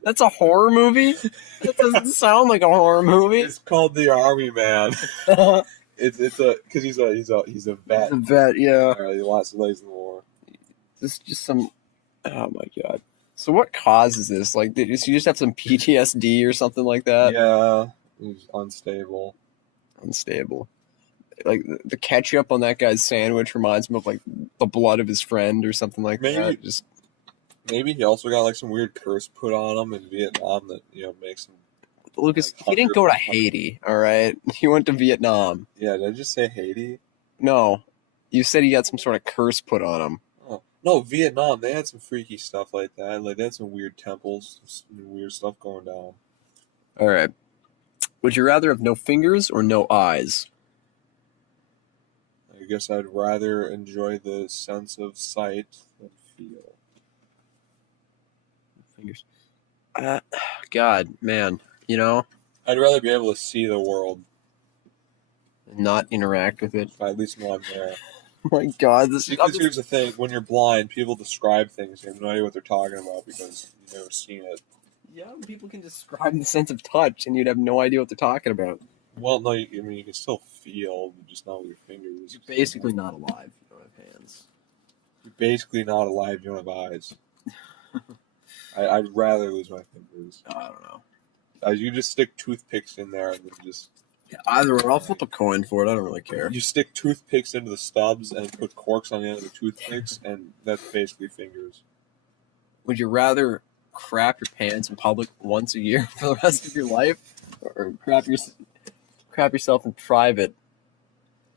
That's a horror movie. That doesn't sound like a horror movie. It's called The Army Man. It's because he's a vet. He's a vet, yeah. He lost his legs in the war. This is just some. Oh my god! So what causes this? Like, did you just have some PTSD or something like that? Yeah, he's unstable. Unstable. Like the ketchup on that guy's sandwich reminds him of like the blood of his friend or something like that. Maybe he also got like some weird curse put on him in Vietnam that makes him. Lucas, he didn't go to Haiti. All right, he went to Vietnam. Yeah, did I just say Haiti? No, you said he got some sort of curse put on him. No, Vietnam, they had some freaky stuff like that. Like, they had some weird temples, some weird stuff going down. All right. Would you rather have no fingers or no eyes? I guess I'd rather enjoy the sense of sight than feel. Fingers. God, man, I'd rather be able to see the world. Not interact with it. At least know I'm there. Oh my God, because here's the thing: when you're blind, people describe things. You have no idea what they're talking about because you've never seen it. Yeah, people can describe the sense of touch, and you'd have no idea what they're talking about. Well, no, you can still feel, just not with your fingers. You're basically not alive. You don't have hands. You're basically not alive. You don't have eyes. I'd rather lose my fingers. I don't know. You just stick toothpicks in there and then just. Yeah, either or. I'll flip a coin for it. I don't really care. You stick toothpicks into the stubs and put corks on the end of the toothpicks, and that's basically fingers. Would you rather crap your pants in public once a year for the rest of your life, or crap yourself in private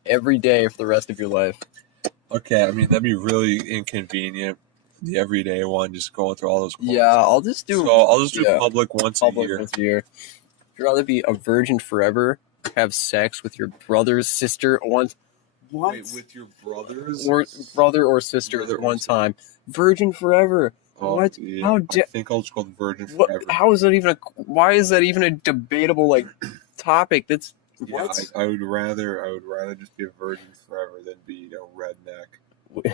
every day for the rest of your life? Okay, I mean that'd be really inconvenient. The everyday one, just going through all those quotes. Yeah, I'll just do. So I'll just do yeah, public once a public year. once a year. Would you rather be a virgin forever, or have sex with your brother's sister once? What? Wait, with your brothers? Or brother or sister Brother at or one sister. time? Virgin forever. Oh, What? yeah. How? I think I'll just go with virgin What? forever. How is that even a? Why is that even a debatable like topic? That's Yeah, what? I would rather just be a virgin forever than be a redneck.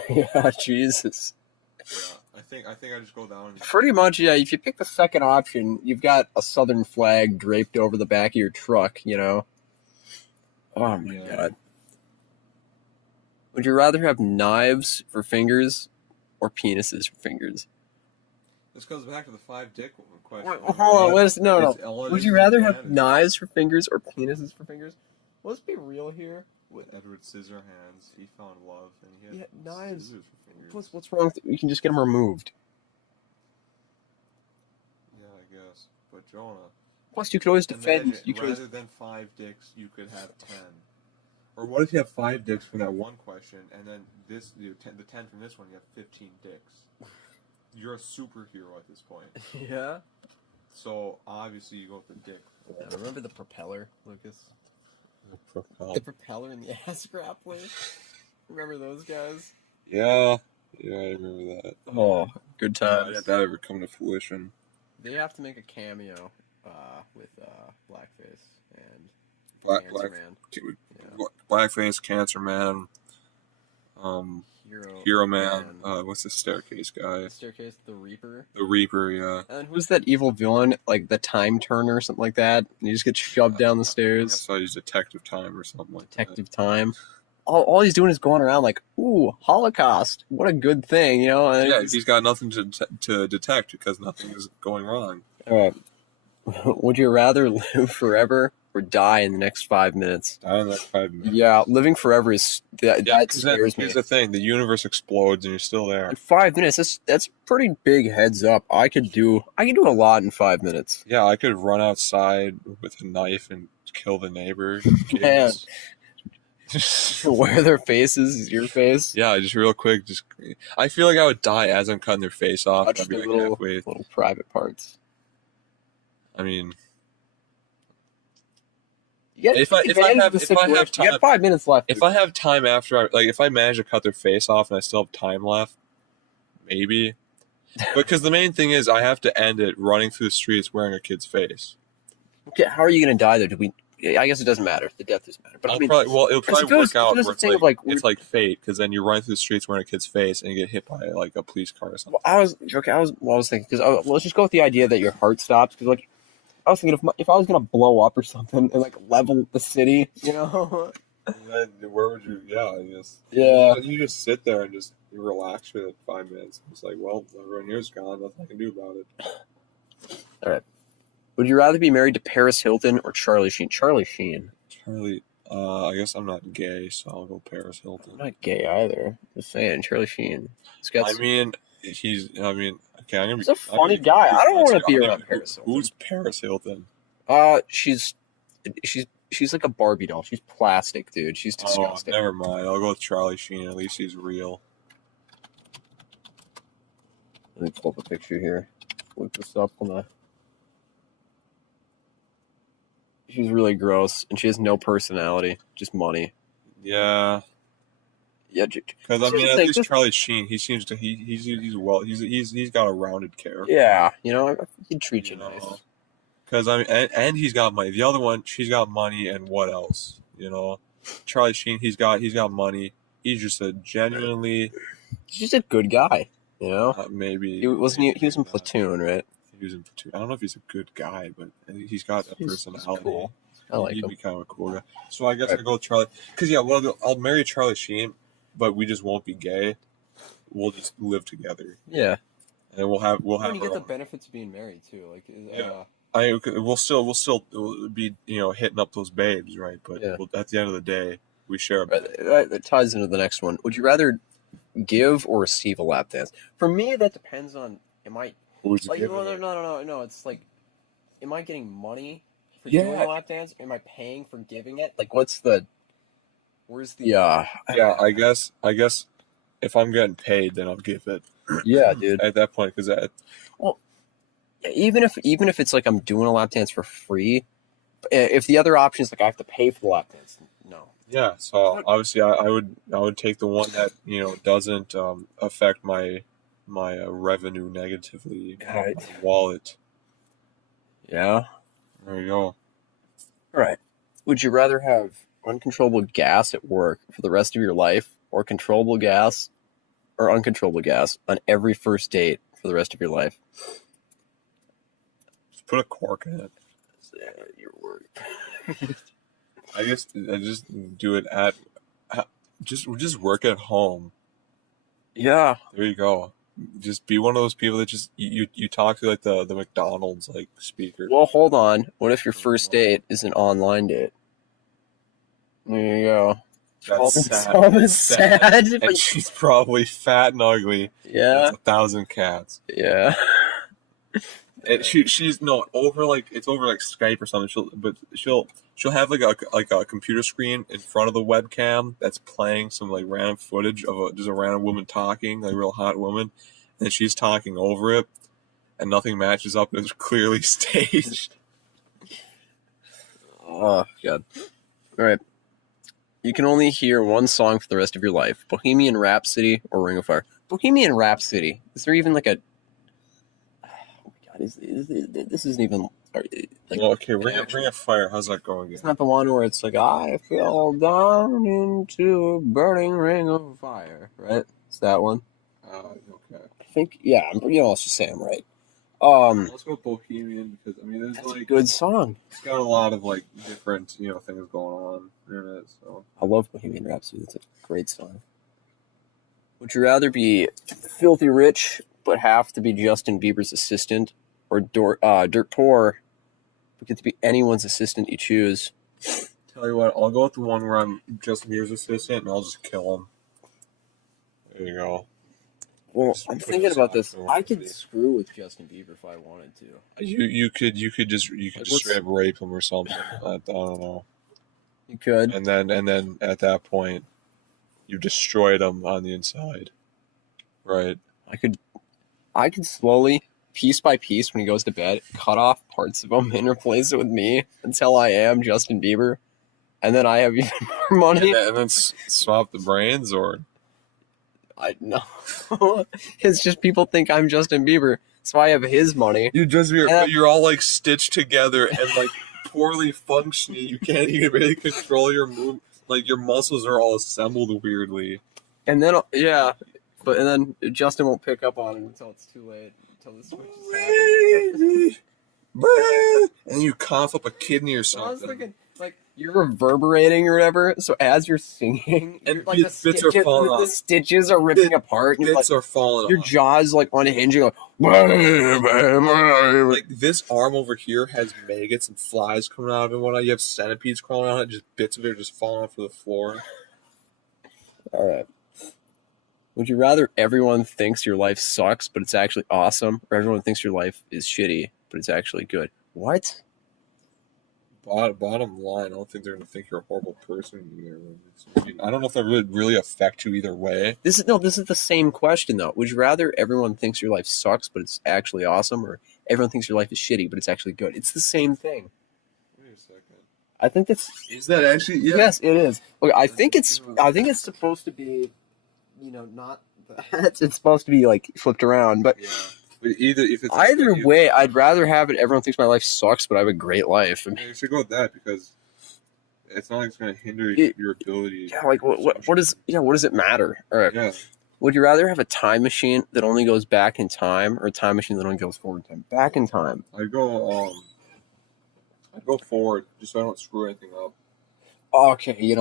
Yeah, Jesus. Yeah, I think I just go down. Pretty much, yeah. If you pick the second option, you've got a Southern flag draped over the back of your truck. You know. Oh my God. Would you rather have knives for fingers or penises for fingers? This goes back to the 5 dick question. Hold on, no. Would you rather have advantage. knives for fingers or penises for fingers? Let's be real here. With Edward Scissorhands, he found love and he had knives. scissors for fingers. Plus, what's wrong with it? You can just get them removed. Yeah, I guess. But Jonah. Plus, you could always defend. Imagine, You could rather than 5 dicks, you could have 10. Or what if you have 5 dicks from that one question, and then the 10 from this one, you have 15 dicks? You're a superhero at this point. Yeah. So obviously you go with the dick. Yeah, remember the propeller, Lucas? The propeller and the ass grappler. Remember those guys? Yeah, I remember that. Oh, good times. Did that ever come to fruition? They have to make a cameo with Blackface and Black Man. Blackface, Cancer Man, Hero Man. What's the staircase guy? The staircase, the Reaper. The Reaper, yeah. And who's that evil villain? Like the Time Turner or something like that? And he just gets shoved down the stairs. I saw he's Detective Time or something like that. Detective Time. All he's doing is going around like, ooh, Holocaust. What a good thing, you know? And yeah, he's got nothing to detect because nothing is going wrong. All right. Would you rather live forever or die in the next 5 minutes? Die in the next 5 minutes. Yeah, living forever is that scares me. Here's the thing: the universe explodes and you're still there. In 5 minutes, that's pretty big heads up. I could do a lot in 5 minutes. Yeah, I could run outside with a knife and kill the neighbor. Man. Where their faces is your face. Yeah, just real quick. I feel like I would die as I'm cutting their face off. Touch the little private parts. I mean, if I have time, you got 5 minutes left. If I have time after, if I manage to cut their face off and I still have time left, maybe. Because the main thing is, I have to end it running through the streets wearing a kid's face. Okay, how are you going to die there? I guess it doesn't matter. The death doesn't matter. But it'll probably work out. It's like fate, because then you run through the streets wearing a kid's face and you get hit by like a police car or something. I was thinking because let's just go with the idea that your heart stops because I was thinking if I was gonna blow up or something and level the city, you know. Then where would you? Yeah, I guess. Yeah. You just sit there and you relax for 5 minutes. It's like, well, everyone here's gone. Nothing I can do about it. All right. Would you rather be married to Paris Hilton or Charlie Sheen? Charlie Sheen. I guess I'm not gay, so I'll go Paris Hilton. I'm not gay either. Just saying, Charlie Sheen. Okay, I'm gonna be. He's a funny guy. I don't want to be around Paris Hilton. Who's Paris Hilton? She's like a Barbie doll. She's plastic, dude. She's disgusting. Oh, never mind. I'll go with Charlie Sheen. At least he's real. Let me pull up a picture here. Look this up on the. She's really gross, and she has no personality, just money. Yeah. Yeah, because at least Charlie Sheen, he seems to he's got a rounded character. Yeah, he'd treat you nice. Because and he's got money. The other one, she's got money, and what else? Charlie Sheen, he's got money. He's just a genuinely. He's just a good guy, maybe he was in Platoon, right? He was in Platoon. I don't know if he's a good guy, but he's got a personality. He's cool. I like him. He'd be kind of a cool guy. So I guess I'll go with Charlie. Because I'll marry Charlie Sheen, but we just won't be gay. We'll just live together. Yeah. And we'll have. And you get the benefits of being married too. We'll still be hitting up those babes, right? But at the end of the day, we share. That ties into the next one. Would you rather give or receive a lap dance? For me, that depends on Who's no. It's like, am I getting money for doing a lap dance? Am I paying for giving it? Where's the? Yeah, I guess if I'm getting paid, then I'll give it. Yeah, dude. At that point, because Well, even if it's like I'm doing a lap dance for free, if the other option is like I have to pay for the lap dance, no. yeah. So obviously, I would take the one that doesn't affect my revenue negatively, Right. my wallet. Yeah. There you go. All right. Would you rather have uncontrollable gas at work for the rest of your life, or controllable gas or uncontrollable gas on every first date for the rest of your life? Just put a cork in it. Your work. I just do it at just work at home. Yeah. There you go. Just be one of those people that just you talk to like the McDonald's like speaker. Well, hold on. What if your first date is an online date? There you go. That's sad. Almost sad. And she's probably fat and ugly. Yeah. That's 1,000 cats. Yeah. She's no over like it's over like Skype or something. She'll have like a computer screen in front of the webcam that's playing some like random footage of just a random woman talking, like a real hot woman, and she's talking over it, and nothing matches up. It's clearly staged. Oh God. All right. You can only hear one song for the rest of your life: Bohemian Rhapsody or Ring of Fire. Bohemian Rhapsody. Is there even like a? Oh my God! This isn't even like. Well, okay, Ring of Fire. How's that going? It's not the one where it's like I fell down into a burning ring of fire, right? It's that one. Okay. I think let's just say I'm right. Let's go Bohemian because I mean, there's That's like a good song. It's got a lot of like different things going on in it. So I love Bohemian Rhapsody. It's a great song. Would you rather be filthy rich but have to be Justin Bieber's assistant, or dirt poor but get to be anyone's assistant you choose? tell you what, I'll go with the one where I'm Justin Bieber's assistant, and I'll just kill him. There you go. Well, Just I'm put thinking this about on this. for I it. could screw with Justin Bieber if I wanted to. You could just Like, straight up rape him or something. I don't know. You could. And then at that point, you destroyed him on the inside, right? I could slowly, piece by piece, when he goes to bed, cut off parts of him and replace it with me until I am Justin Bieber, and then I have even more money. And then swap the brains, or I know. It's just people think I'm Justin Bieber, so I have his money. you're all like stitched together and like poorly functioning. You can't even really control your move. Like your muscles are all assembled weirdly. And then and then Justin won't pick up on it until it's too late. Until the switch is happening. And you cough up a kidney or I was something. thinking, like, you're reverberating or whatever, so as you're singing, And like, bits are falling the off. stitches are ripping apart, and Bits like, are falling your off. jaw's like unhinging. Like, Like this arm over here has maggots and flies coming out of it. And whatnot. You have centipedes crawling out. Just bits of it are just falling off to the floor. all right. Would you rather everyone thinks your life sucks, but it's actually awesome, or everyone thinks your life is shitty, but it's actually good? What? Bottom line, I don't think they're going to think you're a horrible person either. I mean, I don't know if that would really affect you either way. This is the same question though. Would you rather everyone thinks your life sucks, but it's actually awesome, or everyone thinks your life is shitty, but it's actually good? It's the same thing. Wait a second. I think that's. Is that actually? Yeah. Yes, it is. Okay, I think it's supposed to be, not that. It's supposed to be like flipped around, but Yeah. But either way, I'd rather have it. Everyone thinks my life sucks, but I have a great life. I mean, you should go with that because it's not like it's going to hinder your ability. yeah, like what does it matter? All right. Yeah. Would you rather have a time machine that only goes back in time, or a time machine that only goes forward in time? Back in time. I'd go forward just so I don't screw anything up. Okay,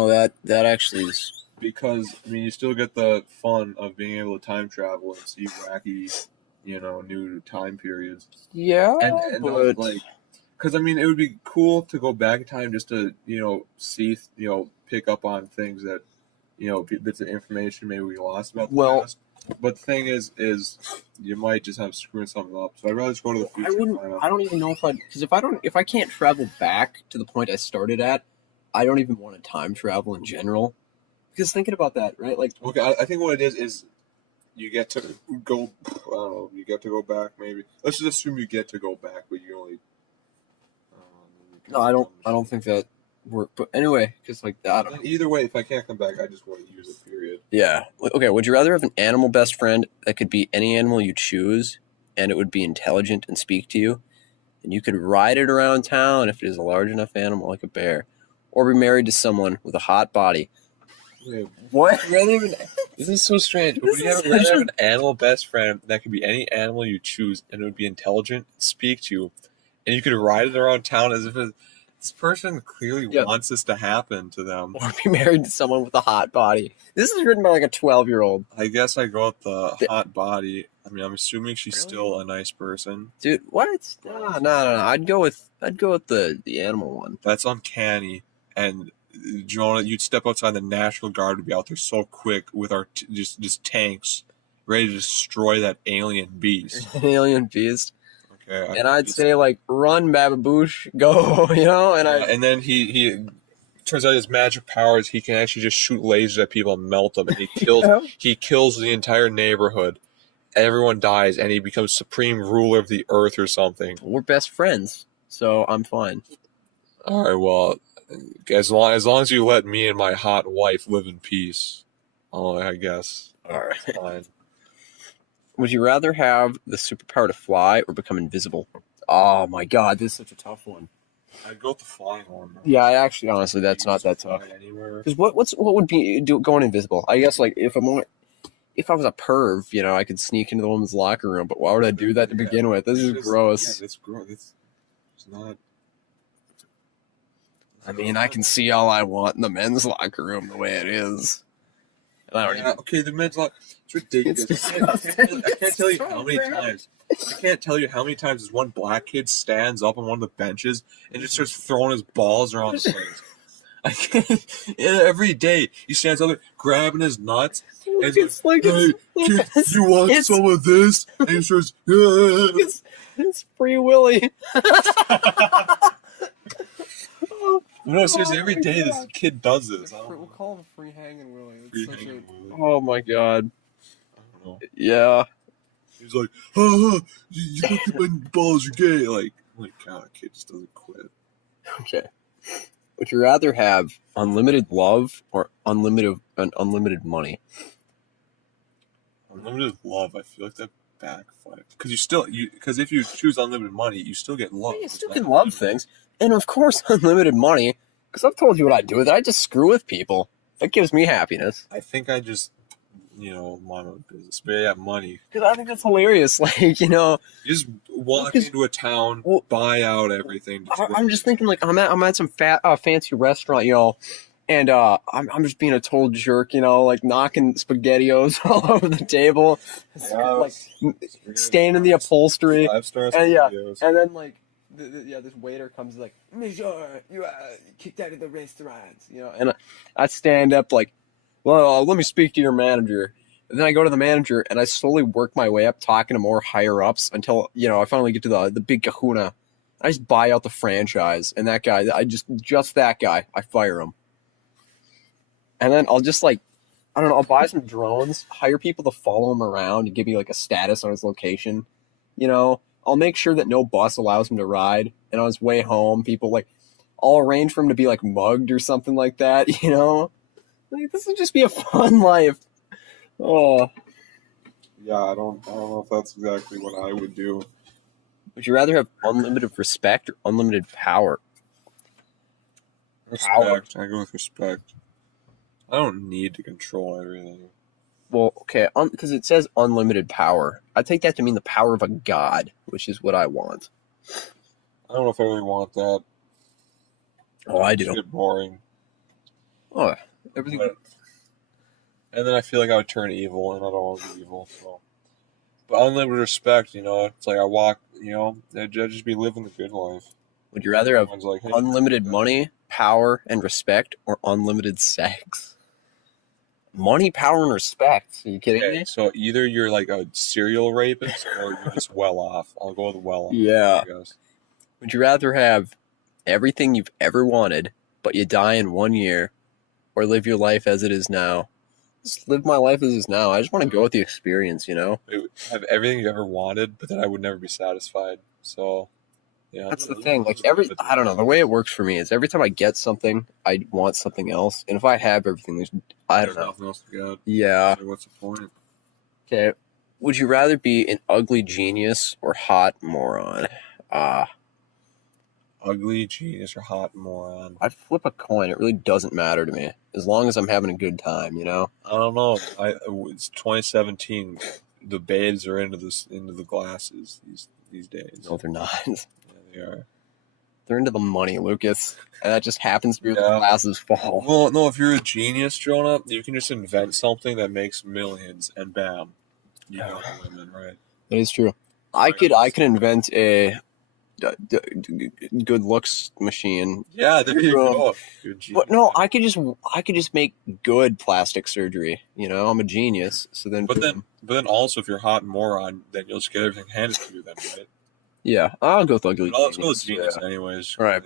that actually is. Because I mean, you still get the fun of being able to time travel and see wacky, new time periods. Yeah, And but like, because I mean, it would be cool to go back in time just to see, pick up on things that, bits of information maybe we lost about the past. But the thing is you might just have screwing something up. So I'd rather just go to the future. I don't even know because if I can't travel back to the point I started at, I don't even want to time travel in general. Because thinking about that, right? Like, Okay, I think what it is you get to go. I don't know. You get to go back. Maybe let's just assume you get to go back, but you only. no, I don't think that work. But anyway, because like, I don't know. Either way, if I can't come back, I just want to use it. Period. Yeah. Okay. Would you rather have an animal best friend that could be any animal you choose, and it would be intelligent and speak to you, and you could ride it around town if it is a large enough animal like a bear, or be married to someone with a hot body? Wait, What? this is so strange. This Would you is rather such have an animal best friend that could be any animal you choose, and it would be intelligent, speak to you, and you could ride it around town as if this person clearly Yeah. wants this to happen to them. Or be married to someone with a hot body? This is written by like a 12-year-old. I guess I go with the hot body. I mean, I'm assuming she's Really? still a nice person. Dude, what? No. I'd go with the animal one. That's uncanny. And Jonah, you'd step outside, the National Guard would be out there so quick with our just tanks, ready to destroy that alien beast. An alien beast. Okay, And I'd say like, run, Bababoosh, go, and then he turns out his magic powers, he can actually just shoot lasers at people and melt them, and he kills the entire neighborhood. Everyone dies, and he becomes supreme ruler of the earth or something. We're best friends, so I'm fine. All right, well, as long as you let me and my hot wife live in peace, I guess. All right. Fine. Would you rather have the superpower to fly or become invisible? Oh my god, this is such a tough one. I'd go with the flying one. Yeah, actually, honestly, that's not that tough. Because what would be going invisible? I guess like if I was a perv, I could sneak into the woman's locker room. But why would I do that to begin with? This is gross. Yeah, it's gross. It's not. I mean, I can see all I want in the men's locker room the way it is. And I don't even. Okay, the men's locker. It's ridiculous. It's I can't tell you how many times. I can't tell you how many times this one black kid stands up on one of the benches and just starts throwing his balls around the place. I can't. Every day he stands up there grabbing his nuts. And It's like hey, kid, you want some of this? And he starts. it's Free Willy. No, seriously, every day this kid does this. We'll call him Free Hanging Willy. Free Hanging Willy. Oh my god. I don't know. Yeah. He's like, you look at my balls, you're gay. Like, oh my god, kid just doesn't quit. Okay. Would you rather have unlimited love or unlimited money? Unlimited love, I feel like that backfires. Because if you choose unlimited money, you still get love. You still can love things. And of course, unlimited money. Because I've told you what I do with it. I just screw with people. That gives me happiness. I think I just, mind my own business. But yeah, money. Because I think that's hilarious. Like, You just walk into a town, buy out everything. I'm just thinking, like, I'm at some fancy restaurant, and I'm just being a total jerk, like knocking SpaghettiOs all over the table, like staying in the upholstery, 5-star and SpaghettiOs. and then like, this waiter comes like, Monsieur, you are kicked out of the restaurant, and I stand up like, well, let me speak to your manager. And then I go to the manager and I slowly work my way up, talking to more higher ups until I finally get to the big kahuna. I just buy out the franchise, and that guy, just that guy, I fire him. And then I'll just I don't know, I'll buy some drones, hire people to follow him around and give me like a status on his location. I'll make sure that no bus allows him to ride. And on his way home, people I'll arrange for him to be like mugged or something like that. Like, this would just be a fun life. Oh. Yeah, I don't know if that's exactly what I would do. Would you rather have unlimited respect or unlimited power? Respect. I go with respect. I don't need to control everything. Well, okay, because it says unlimited power. I take that to mean the power of a god, which is what I want. I don't know if I really want that. Oh, I do. It's get boring. Oh, everything. And then I feel like I would turn evil, and I don't want to be evil. So, but unlimited respect, it's like I walk, I'd just be living the good life. Would you rather have like, hey, unlimited money, power, and respect, or unlimited sex? Money, power, and respect. Are you kidding me? So either you're like a serial rapist, or you're just well off. I'll go with well off. Yeah. I guess. Would you rather have everything you've ever wanted, but you die in 1 year, or live your life as it is now. Just live my life as it is now. I just want to go with the experience, you know? Have everything you ever wanted, but then I would never be satisfied. So, yeah. That's the thing. Like I don't know. The way it works for me is every time I get something, I want something else. And if I have everything, I don't know. Nothing else to get. Yeah. So what's the point? Okay. Would you rather be an ugly genius or hot moron? Ugly genius or hot moron? I'd flip a coin. It really doesn't matter to me as long as I'm having a good time. You know. I don't know. It's 2017. The babes are into the glasses these days. No, they're not. Yeah, they are. They're into the money, Lucas. And that just happens to be where the glasses fall. Well, no, if you're a genius, Jonah, you can just invent something that makes millions, and bam, you got the women, right? That is true. I could invent a good looks machine. Yeah, there you go. But no, I could just make good plastic surgery. You know, I'm a genius. So then, but then also, if you're hot and moron, then you'll just get everything handed to you. Then, right? Yeah, I'll go with ugly. Let's go with genius, anyways. Right.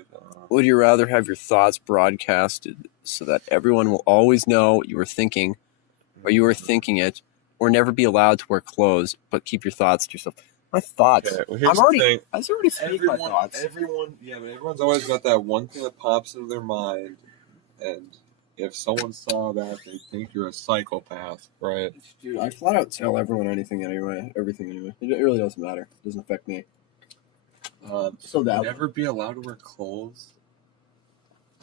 Would you rather have your thoughts broadcasted so that everyone will always know what you were thinking, or you were thinking it, or never be allowed to wear clothes but keep your thoughts to yourself? My thoughts. Okay, well, I was already speaking my thoughts. Everyone's always got that one thing that pops into their mind, and if someone saw that, they think you're a psychopath, right? Dude, I flat out tell everyone everything anyway. It really doesn't matter. It doesn't affect me. So that never be allowed to wear clothes.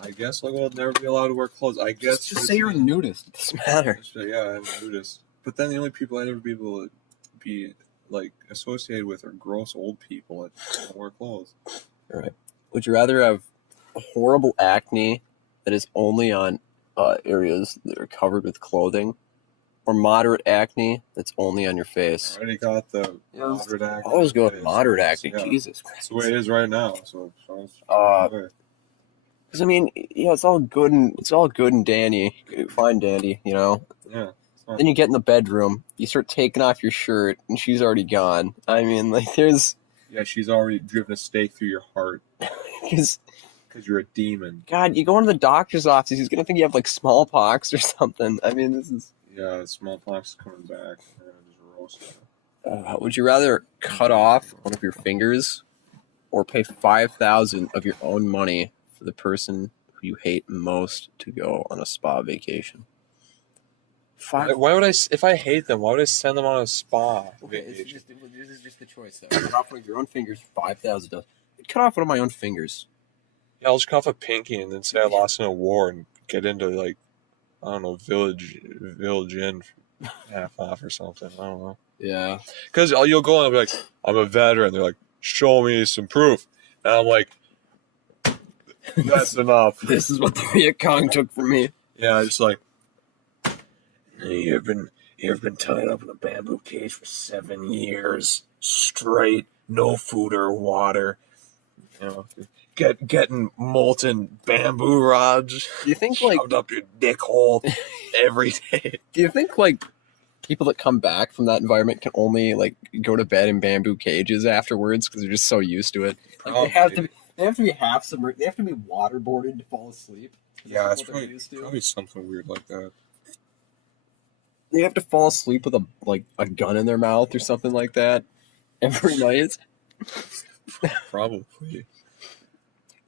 I guess I'll never be allowed to wear clothes. I guess just say you're a nudist. It doesn't matter. Yeah, I'm a nudist. But then the only people I'd ever be able to be like associated with are gross old people that don't wear clothes. All right. Would you rather have horrible acne that is only on areas that are covered with clothing, or moderate acne that's only on your face? I already got the moderate acne. I always go with moderate acne. Yeah. Jesus Christ. That's the way it is right now. So because I mean, yeah, it's all good and dandy, fine dandy, you know. Yeah. Then you get in the bedroom, you start taking off your shirt, and she's already gone. I mean, like, there's... Yeah, she's already driven a stake through your heart. Because you're a demon. God, you go into the doctor's office, he's going to think you have, like, smallpox or something. I mean, this is... Yeah, smallpox is coming back. Just roast would you rather cut off one of your fingers or pay $5,000 of your own money for the person who you hate most to go on a spa vacation? Why would I? If I hate them, why would I send them on a spa? Okay, this is just the choice, though. Cut off one of your own fingers, $5,000. Cut off one of my own fingers. Yeah, I'll just cut off a pinky and then say I lost in a war and get into, like, I don't know, Village Inn half off or something. I don't know. Yeah. Because you'll go and be like, I'm a veteran. They're like, show me some proof. And I'm like, that's enough. This is what the Viet Cong took from me. Yeah, just like, You've been tied up in a bamboo cage for 7 years straight, no food or water. You know, getting molten bamboo rods. Do you think shoved up your dick hole every day? Do you think people that come back from that environment can only go to bed in bamboo cages afterwards because they're just so used to it? They have to be half submerged. They have to be waterboarded to fall asleep. Yeah, it's probably something weird like that. They have to fall asleep with a gun in their mouth or something like that every night. Probably.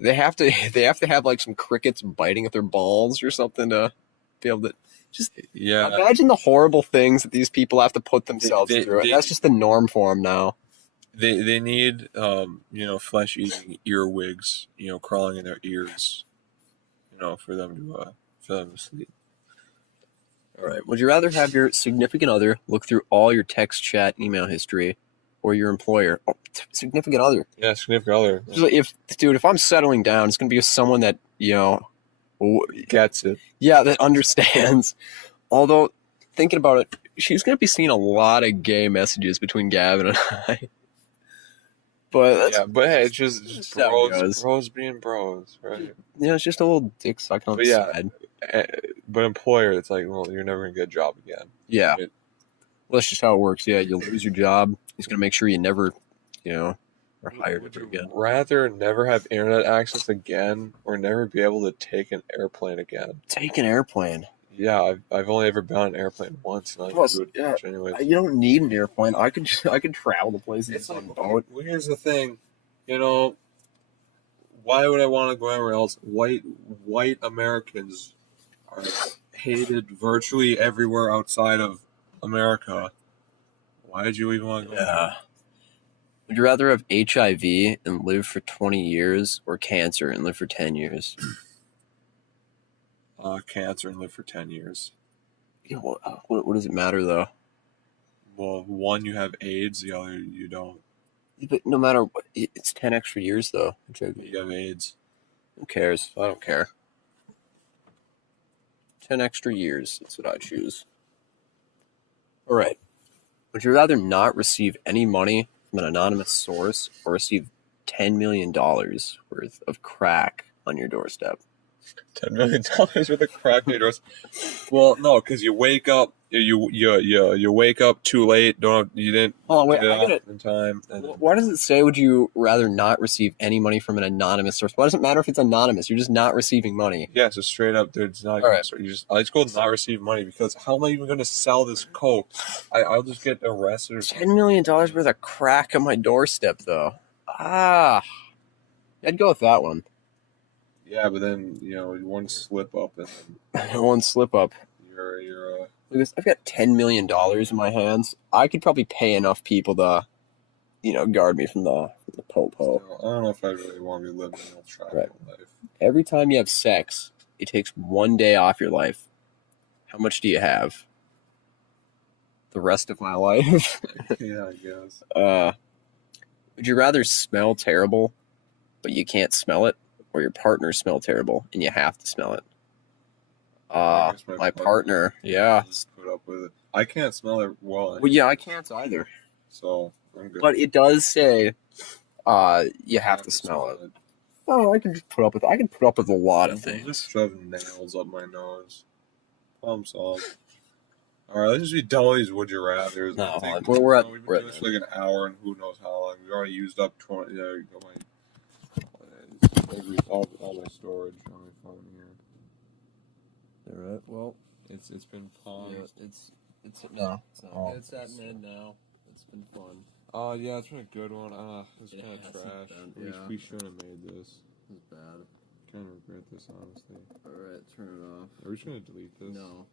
They have to have some crickets biting at their balls or something to be able to just imagine the horrible things that these people have to put themselves through. That's just the norm for them now. They need flesh eating earwigs crawling in their ears for them to sleep. All right. Would you rather have your significant other look through all your text, chat, email history, or your employer? Oh, significant other. Yeah, significant other. So if I'm settling down, it's going to be with someone that gets it. Yeah, that understands. Although, thinking about it, she's going to be seeing a lot of gay messages between Gavin and I. But hey, it's just bros being bros, right? Yeah, it's just a little dick sucking on the side. But employer, it's like, well, you're never gonna get a job again. Yeah, well, that's just how it works. Yeah, you'll lose your job. He's gonna make sure you never, or hired Would ever you again. rather never have internet access again, or never be able to take an airplane again? Take an airplane. Yeah, I've only ever been on an airplane once, and I Plus, do it yeah, much anyways. you don't need an airplane. I could travel to places It's on like, a boat. well, here's the thing, you know, why would I want to go anywhere else? White Americans are hated virtually everywhere outside of America. Why did you even want to go there? Yeah. Would you rather have HIV and live for 20 years or cancer and live for 10 years? Cancer and live for 10 years. Yeah, what does it matter though? Well, one, you have AIDS, the other, you don't. But no matter what, it's 10 extra years though. HIV. You have AIDS. Who cares? I don't care. 10 extra years. That's what I choose. All right. Would you rather not receive any money from an anonymous source or receive $10 million worth of crack on your doorstep? $10 million worth of crack on your doors. Well, no, because you wake up, you wake up too late. You didn't Oh wait, get it I gotta. off in time. And Why does it say would you rather not receive any money from an anonymous source? Why does it matter if it's anonymous? You're just not receiving money. yeah, so straight up, dude, it's not. All right. I just go not receive money because how am I even going to sell this coke? I'll just get arrested. Or $10 million worth of crack on my doorstep, though. I'd go with that one. yeah, but then one slip up and then One slip up. you're Look at this. I've got $10 million in my hands. I could probably pay enough people to, guard me from the po-po. I don't know if I really want to be living an ultra Right. life. Every time you have sex, it takes one day off your life. How much do you have? The rest of my life? Yeah, I guess. Would you rather smell terrible, but you can't smell it, or your partner smell terrible and you have to smell it? I guess My partner. Yeah. Just put up with it. I can't smell it well. Well, yeah, I can't either. So I'm good. But it does say, you have to smell it. Oh, I can just put up with. I can put up with a lot of I'm things. just shoving nails up my nose. Thumbs up. All right, let's just be done with these would you rather's. No, I think, we're at- we've we're been doing at this for like an hour and who knows how long. We've already used up 20. All my storage on my phone here. All right. Well, It's been paused. yeah, it's no. Oh. It's at mid now. It's been fun. Yeah, it's been a good one. It's It kind of hasn't trash. been, yeah. We shouldn't have made this. It's bad. Kind of regret this, honestly. All right, turn it off. Are we just gonna delete this? No.